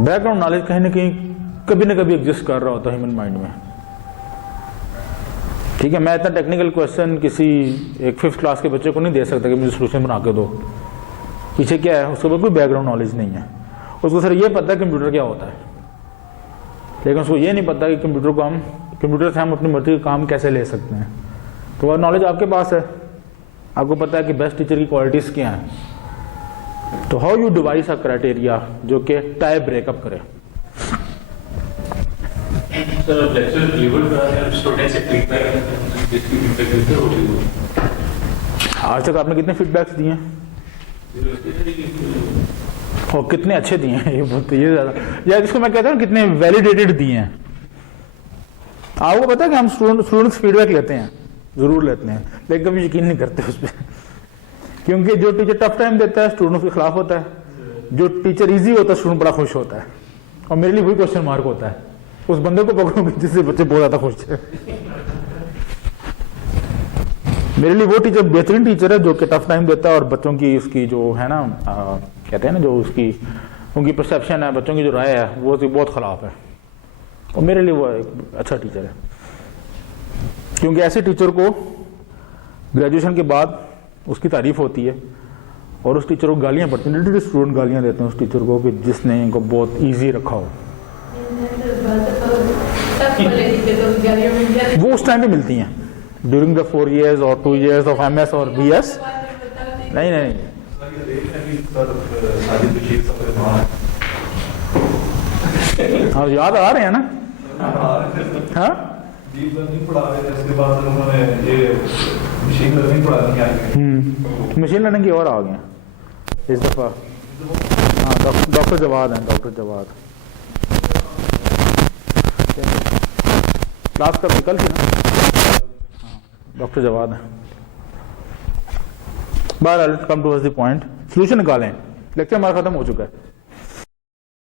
बैकग्राउंड नॉलेज कहीं ना कहीं कभी ना कभी एग्जिस्ट कर रहा होता है ह्यूमन माइंड में। ठीक है, मैं इतना टेक्निकल क्वेश्चन किसी एक 5th क्लास के बच्चे को नहीं दे सकता कि मुझे सोल्यूशन बना के दो। पीछे क्या है, उसके पास कोई बैकग्राउंड नॉलेज नहीं है। उसको सिर्फ ये पता है कंप्यूटर क्या होता है, लेकिन उसको ये नहीं पता कि कंप्यूटर से हम अपनी मर्जी का काम कैसे ले सकते हैं। तो वह नॉलेज आपके पास है, आपको पता है कि बेस्ट टीचर की क्वालिटीज क्या हैं। तो how you device a criteria जो कि टाई ब्रेकअप करे। सर लेक्चर डिलीवर करा रहे हैं, स्टूडेंट से फीडबैक जिसकी फीडबैक देते हो। आज तक आपने कितने फीडबैक्स दिए हैं और कितने अच्छे दिए हैं, ये ज्यादा, या जिसको मैं कहता हूँ कितने वैलिडेटेड दिए हैं। आपको पता है कि हम स्टूडेंट्स फीडबैक लेते हैं, जरूर लेते हैं, लेकिन कभी यकीन नहीं करते उस पर। क्योंकि जो टीचर टफ टाइम देता है स्टूडेंट के खिलाफ होता है, जो टीचर इजी होता है स्टूडेंट बड़ा खुश होता है। और मेरे लिए वही क्वेश्चन मार्क होता है, उस बंदे को पकड़ूंगी जिससे बच्चे बहुत ज्यादा खुश है। मेरे लिए वो टीचर बेहतरीन टीचर है जो कि टफ टाइम देता है और बच्चों की उसकी जो है ना कहते हैं ना, जो उसकी उनकी परसेप्शन है, बच्चों की जो राय है वो बहुत खराब है। और मेरे लिए वो एक अच्छा टीचर है, क्योंकि ऐसे टीचर को ग्रेजुएशन के बाद उसकी तारीफ होती है और उस टीचर को गालियां पड़ती हैं। स्टूडेंट गालियां देते हैं उस टीचर को कि जिसने इनको बहुत ईजी रखा हो। वो उस टाइम पे मिलती हैं ड्यूरिंग द 4 years और 2 years ऑफ MS और BS। नहीं हाँ, याद आ रहे हैं ना। हाँ, डीप लर्निंग पढ़ा रहे थे, उसके बाद उन्होंने ये मशीन लर्निंग पढ़ाने के आगे मशीन लर्निंग की और आ गए इस दफा। हाँ, डॉक्टर जवाद हैं, डॉक्टर जवाद। क्लास का विकल्प थी ना, डॉक्टर जवाद है। बहरहाल come to the point, solution निकालें। लेक्चर हमारा खत्म हो चुका है।